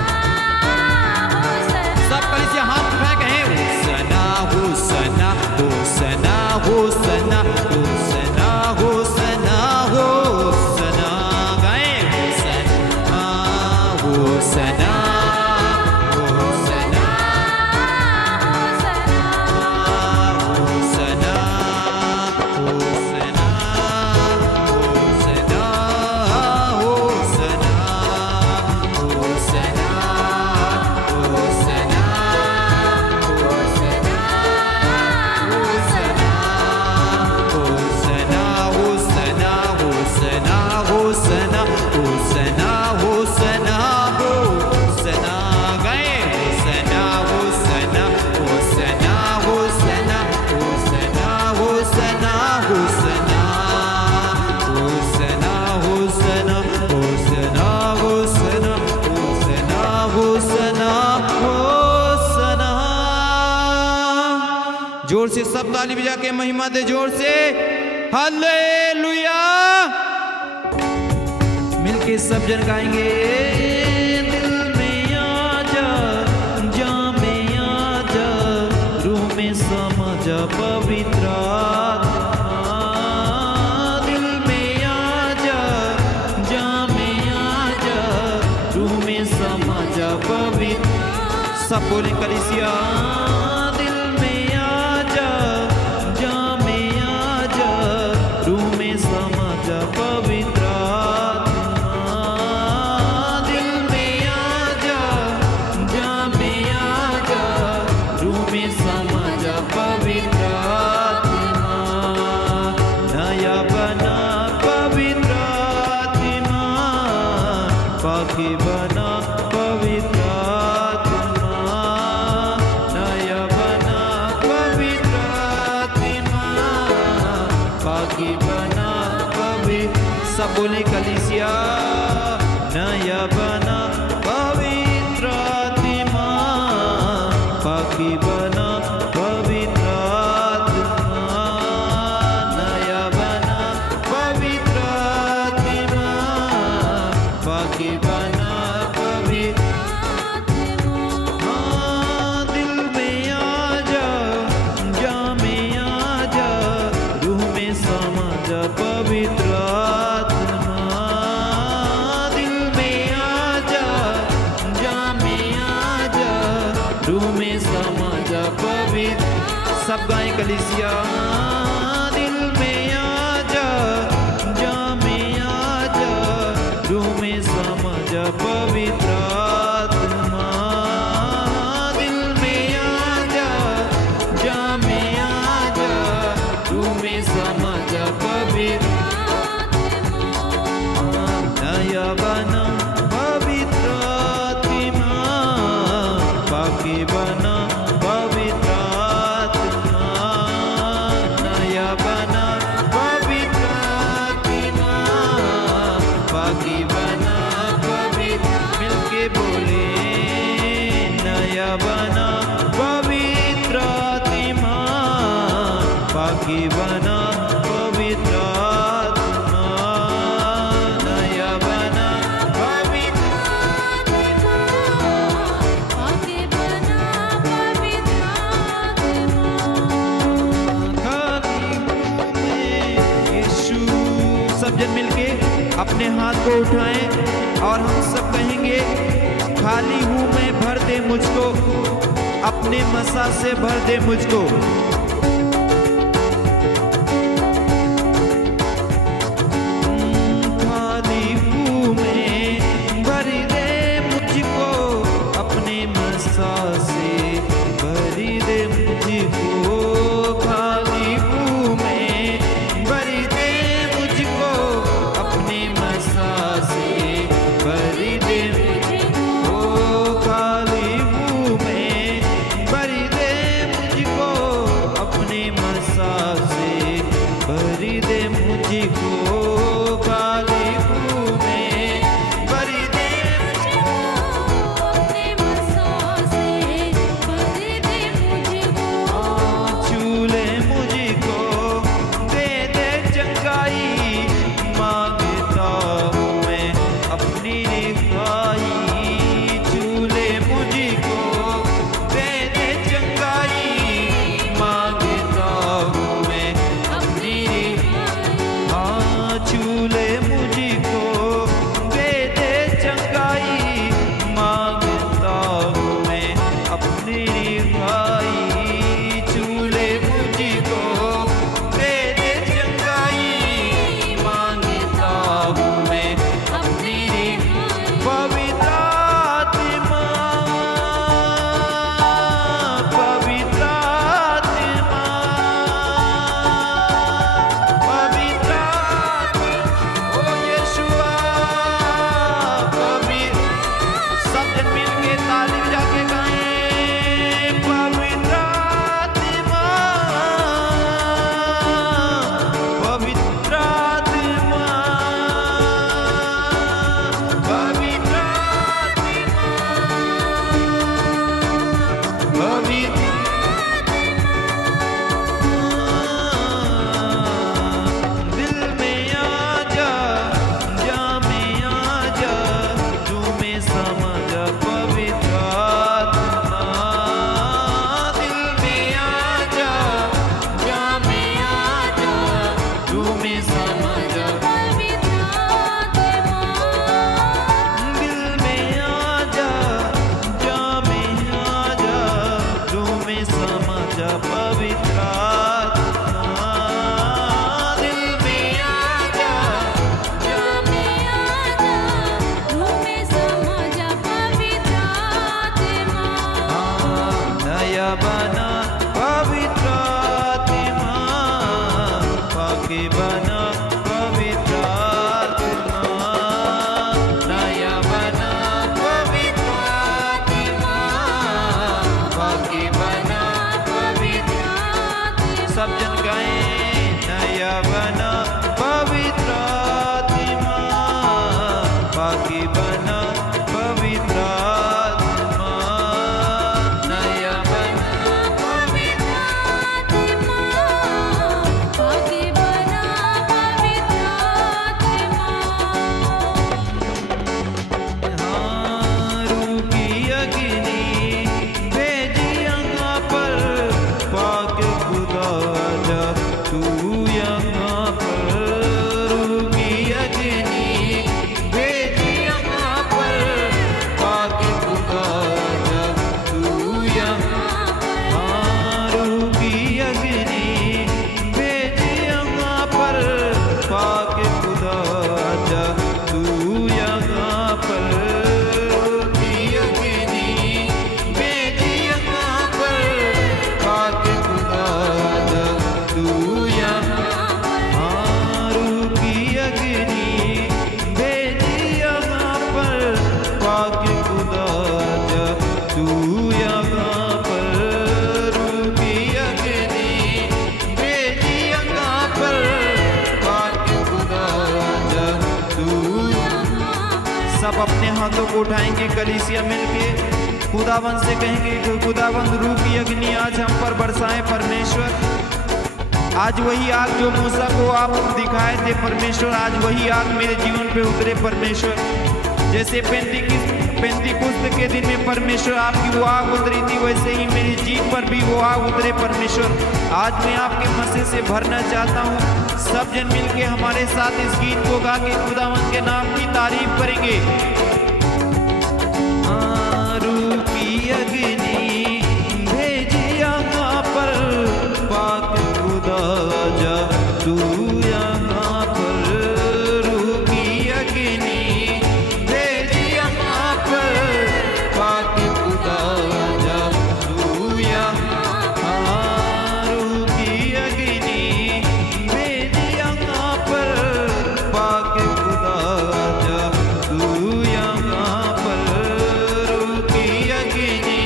सब कलिसिया हाथ उठाए कहे होसना होसना होसना होसना होसना होसना होसना गाए होसना होसना होसना होसना होसना होसना होसना होसना होसना होसना होसना होसना होसना गए होसना होसना होसना होसना होसना होसना होसना होसना होसना होसना होसना होसना होसना होसना जोर से सब ताली बजा के महिमा दे जोर से हालेलुया मिलके सब जन गाएंगे दिल में आजा जा में आजा रूह में समा जा पवित्र आत्मा दिल में आजा जा में आजा रूह में समा जा पवित्र सब बोले कलिसिया दिल में आजा जा में आजा रूह में समा जा पवित्र पाकी बना पवित्र आत्मा नया बना पवित्र आत्मा पाकी बना पवित्र सब बोले कलिसिया नया बना पवित्र आत्मा पाकी बना पवित्र आत्मा नया बना पवित्र आत्मा पाकी बना पवित्र हाँ दिल में आजा जा में आजा रूह में समा जा पवित्र आत्मा दिल में आजा जा में आजा रूह में समा जा पवित्र सब गाएं कलिसिया दिल में आजा जा में आजा रूह में समा जा पवित्र आत्मा दिल में आजा जा में आजा रूह में समा जा पवित्र नया बना पवित्र आत्मा पाकी बना पवित्र आत्मा नया बना पवित्र आत्मा पाकी बना पवित्र मिलके बोले नया बना पवित्र आत्मा पाकी बना पवित्र आत्मा नया बना पवित्र आगे बना पवित्र यीशु सब जन मिलके अपने हाथ को उठाएं और हम सब कहेंगे खाली हूँ मैं भर दे मुझको अपने मसा से भर दे मुझको खाली हूँ मैं भर दे मुझको अपने मसा से भर मुझको खाली घूमे भरी दे अपने बसों से भर दे मुझको चूले मुझको दे दे चंगाई मांगता हूँ मैं अपनी रिहाई चूले मुझको दे दे चंगाई मांगता हूँ मैं अपनी हाँ चूले मुझको दे दे चंगाई मांगता हूँ मैं अपनी रिहाई चूले मुझको दे दे चंगाई मांगता हूँ मैं अपनी पवित्र आत्मा पवित्र आत्मा पवित्र ओ यीशुआ पवित्र सब जन मिल के ताली बजा के गाएं पवित्र आत्मा पवित्र आत्मा पवित्र पवित्र दिल में आजा जा में आजा तू में समझ पवित्र आत्मा दिल में आजा जा में आजा तू में समझ पवित्र आत्मा दिल में आजा जा में आजा तू में समझ पवित्र आत्मा दिल में आजा जा में आजा तुम्हें समझ पवित्र आत्मा नया बना पवित्र आत्मा पाके बना पवित्र आत्मा नया बना पवित्र आत्मा पाके बना पवित्र सब जन गाएं नया बना पवित्र आत्मा पाके बना पवित्र आत्मा नया बना पवित्र आत्मा आगे बना पवित्र आत्मा हाँ रूपी अग्नि भेजी यहाँ पर पाक खुदा आजा तू यहाँ पर रूपी अग्नि भेजी यहाँ पर पाक खुदा आजा तू यहाँ हाँ रूपी अग्नि भेजी यहाँ पर पाक खुदा आजा तू यहाँ पर रूपी अग्नि भेजी यहाँ पर पाक खुदा आजा तू यहाँ हाँ रूपी अग्नि भेजी यहाँ पर पाक खुदा आजा तू यहाँ पर रूपी अग्नि भेजी यहाँ पर पाक खुदा आजा तू सब अपने हाथों को उठाएंगे कलीसिया मिलके खुदावन से कहेंगे कि खुदावन रूपी अग्नि आज हम पर बरसाए परमेश्वर आज वही आग जो मूसा को आप दिखाए थे परमेश्वर आज वही आग मेरे जीवन पे उतरे परमेश्वर जैसे पेंतीकुस्त के दिन में परमेश्वर आपकी वो आग उतरी थी वैसे ही मेरी जीभ पर भी वो आग उतरे परमेश्वर आज मैं आपके मसीह से भरना चाहता हूँ सब जन मिलके हमारे साथ इस गीत को गा के खुदावन के नाम की तारीफ करेंगे रूपी अग्नि भेजी यहाँ पर पाक खुदा आजा तू यहाँ पर रूपी अग्नि भेजी यहाँ पर पाक खुदा आजा तू यहाँ रूपी अग्नि भेजी यहाँ पर पाक खुदा आजा तू यहाँ पर रूपी अग्नि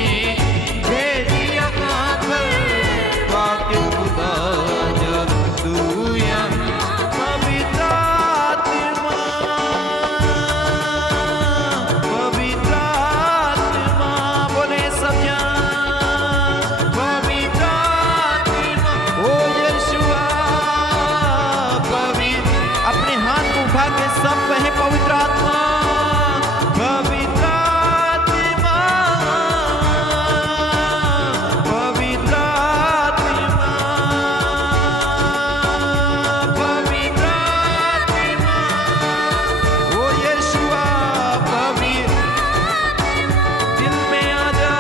के सब कहें पवित्र आत्मा, पवित्र आत्मा, पवित्र आत्मा, पवित्र आत्मा, ओ यीशुआ पवित्र, दिल में आजा,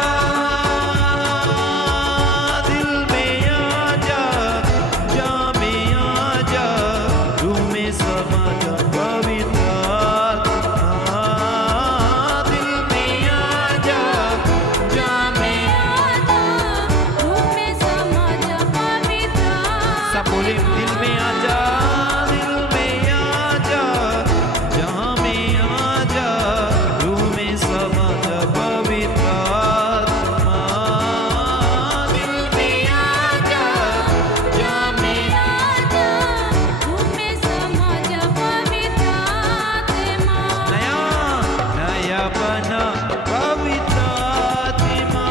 दिल में आजा, जा में आजा, रूह में समा जा पवित्र आत्मा, दिल में आजा, जा में सब बोले दिल में आजा, दिल में आजा, जहाँ में आजा, रूह में समा जा पवित्र आत्मा, दिल में आजा, जहाँ में नया नया बना पवित्र आत्मा,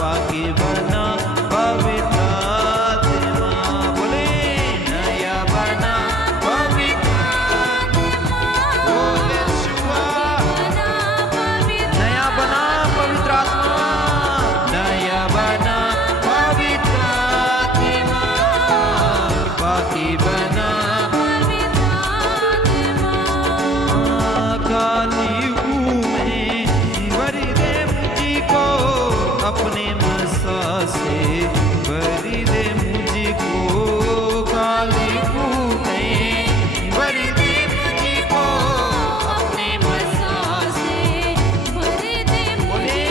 पाकी बना पवित्र आत्मा, बोले नया बना पवित्र, ओ यीशुआ नया बना पवित्र आत्मा, नया बना पवित्र आत्मा, पाकी बना काली में भरी दे मुझको अपने मसा से, भरी दे मुझको काली में भरी दे मुझको अपने मसा से, बोले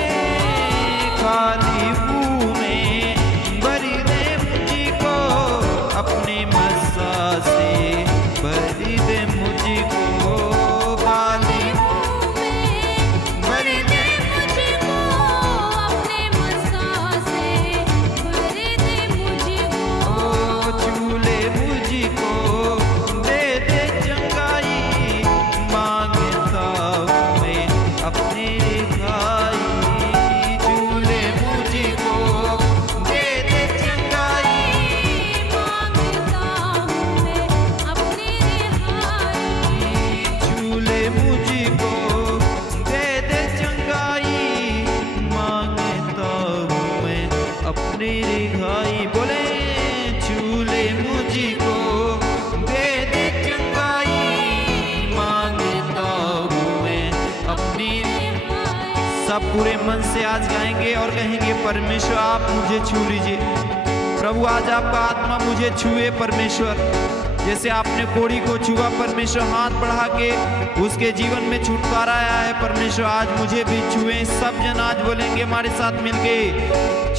काली में भरी दे मुझको अपने मसा से, भरी दे मुझको काली भरी दे ओ चूले मुझको दे दे चंगाई, मांगता हूँ मैं अपनी रिहाई, चूले मुझको दे दे चंगाई, चूले मुझको दे दे चंगाई, मांगता हूँ मैं अपनी रिहाई, बोले चूले मुझको दे दे चंगाई, मांगता हूँ मैं अपनी। सब पूरे मन से आज गाएंगे और कहेंगे परमेश्वर आप मुझे छू लीजिए, प्रभु आज आपका आत्मा मुझे छुए परमेश्वर, जैसे आपने कोढ़ी को छुआ परमेश्वर, हाथ बढ़ा के उसके जीवन में छुटकारा आया है परमेश्वर, आज मुझे भी छुए। सब जन आज बोलेंगे हमारे साथ मिलके,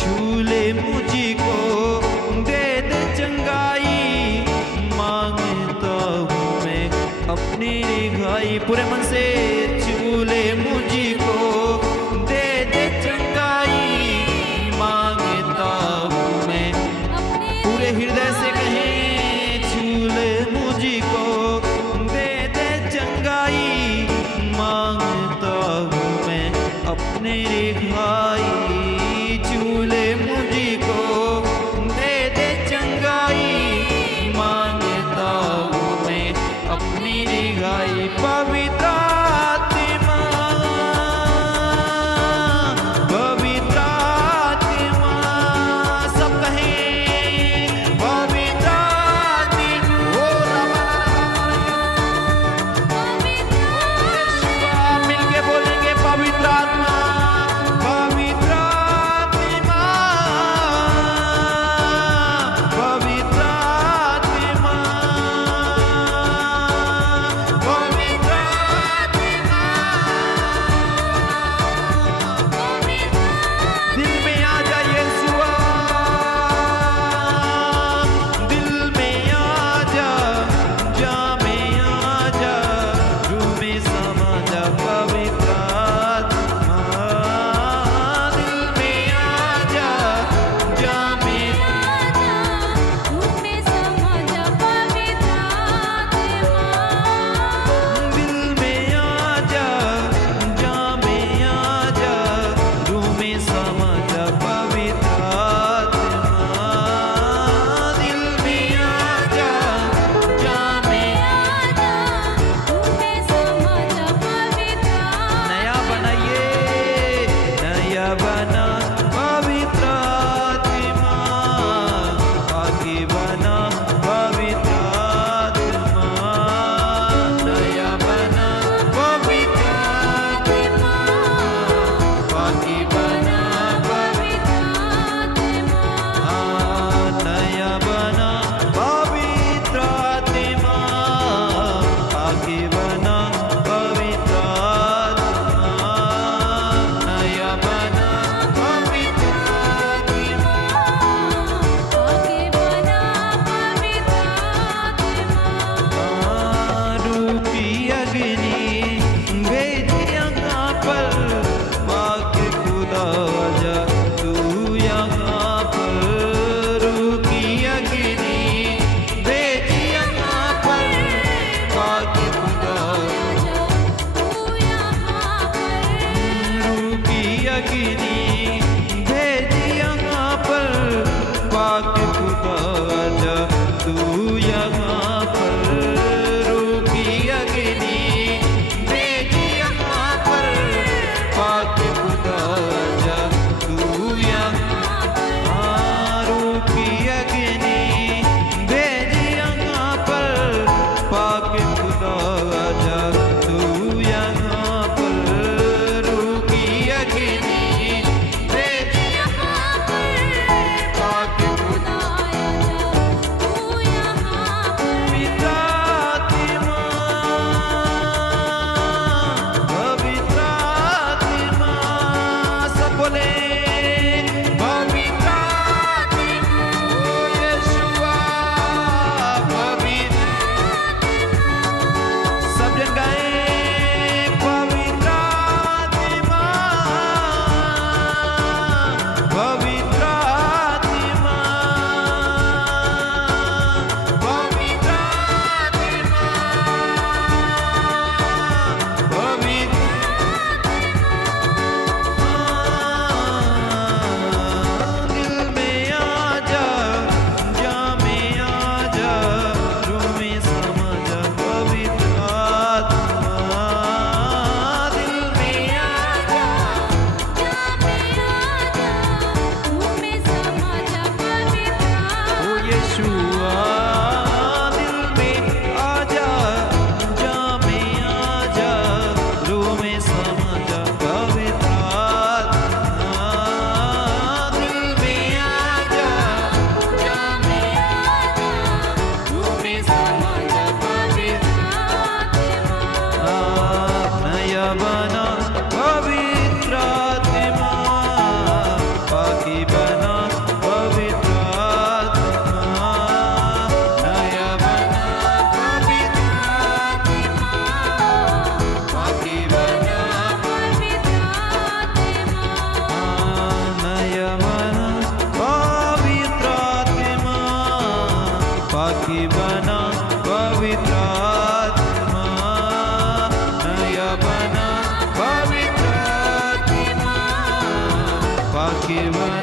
छूले मुझको दे दे चंगाई, मांगता हूँ मैं अपनी रिहाई, पूरे मन से छूले मुझको दे दे चंगाई, मांगता हूँ मैं, पूरे हृदय से कहें छूले मुझको दे दे चंगाई, मांगता हूँ मैं अपने रिहाई, चूले मुझको दे दे चंगाई, मांगता हूँ मैं अपनी रिहाई, पवित्र आत्मा, पवित्र आत्मा, सब कहें पवित्र आत्मा, ओ रबा वाले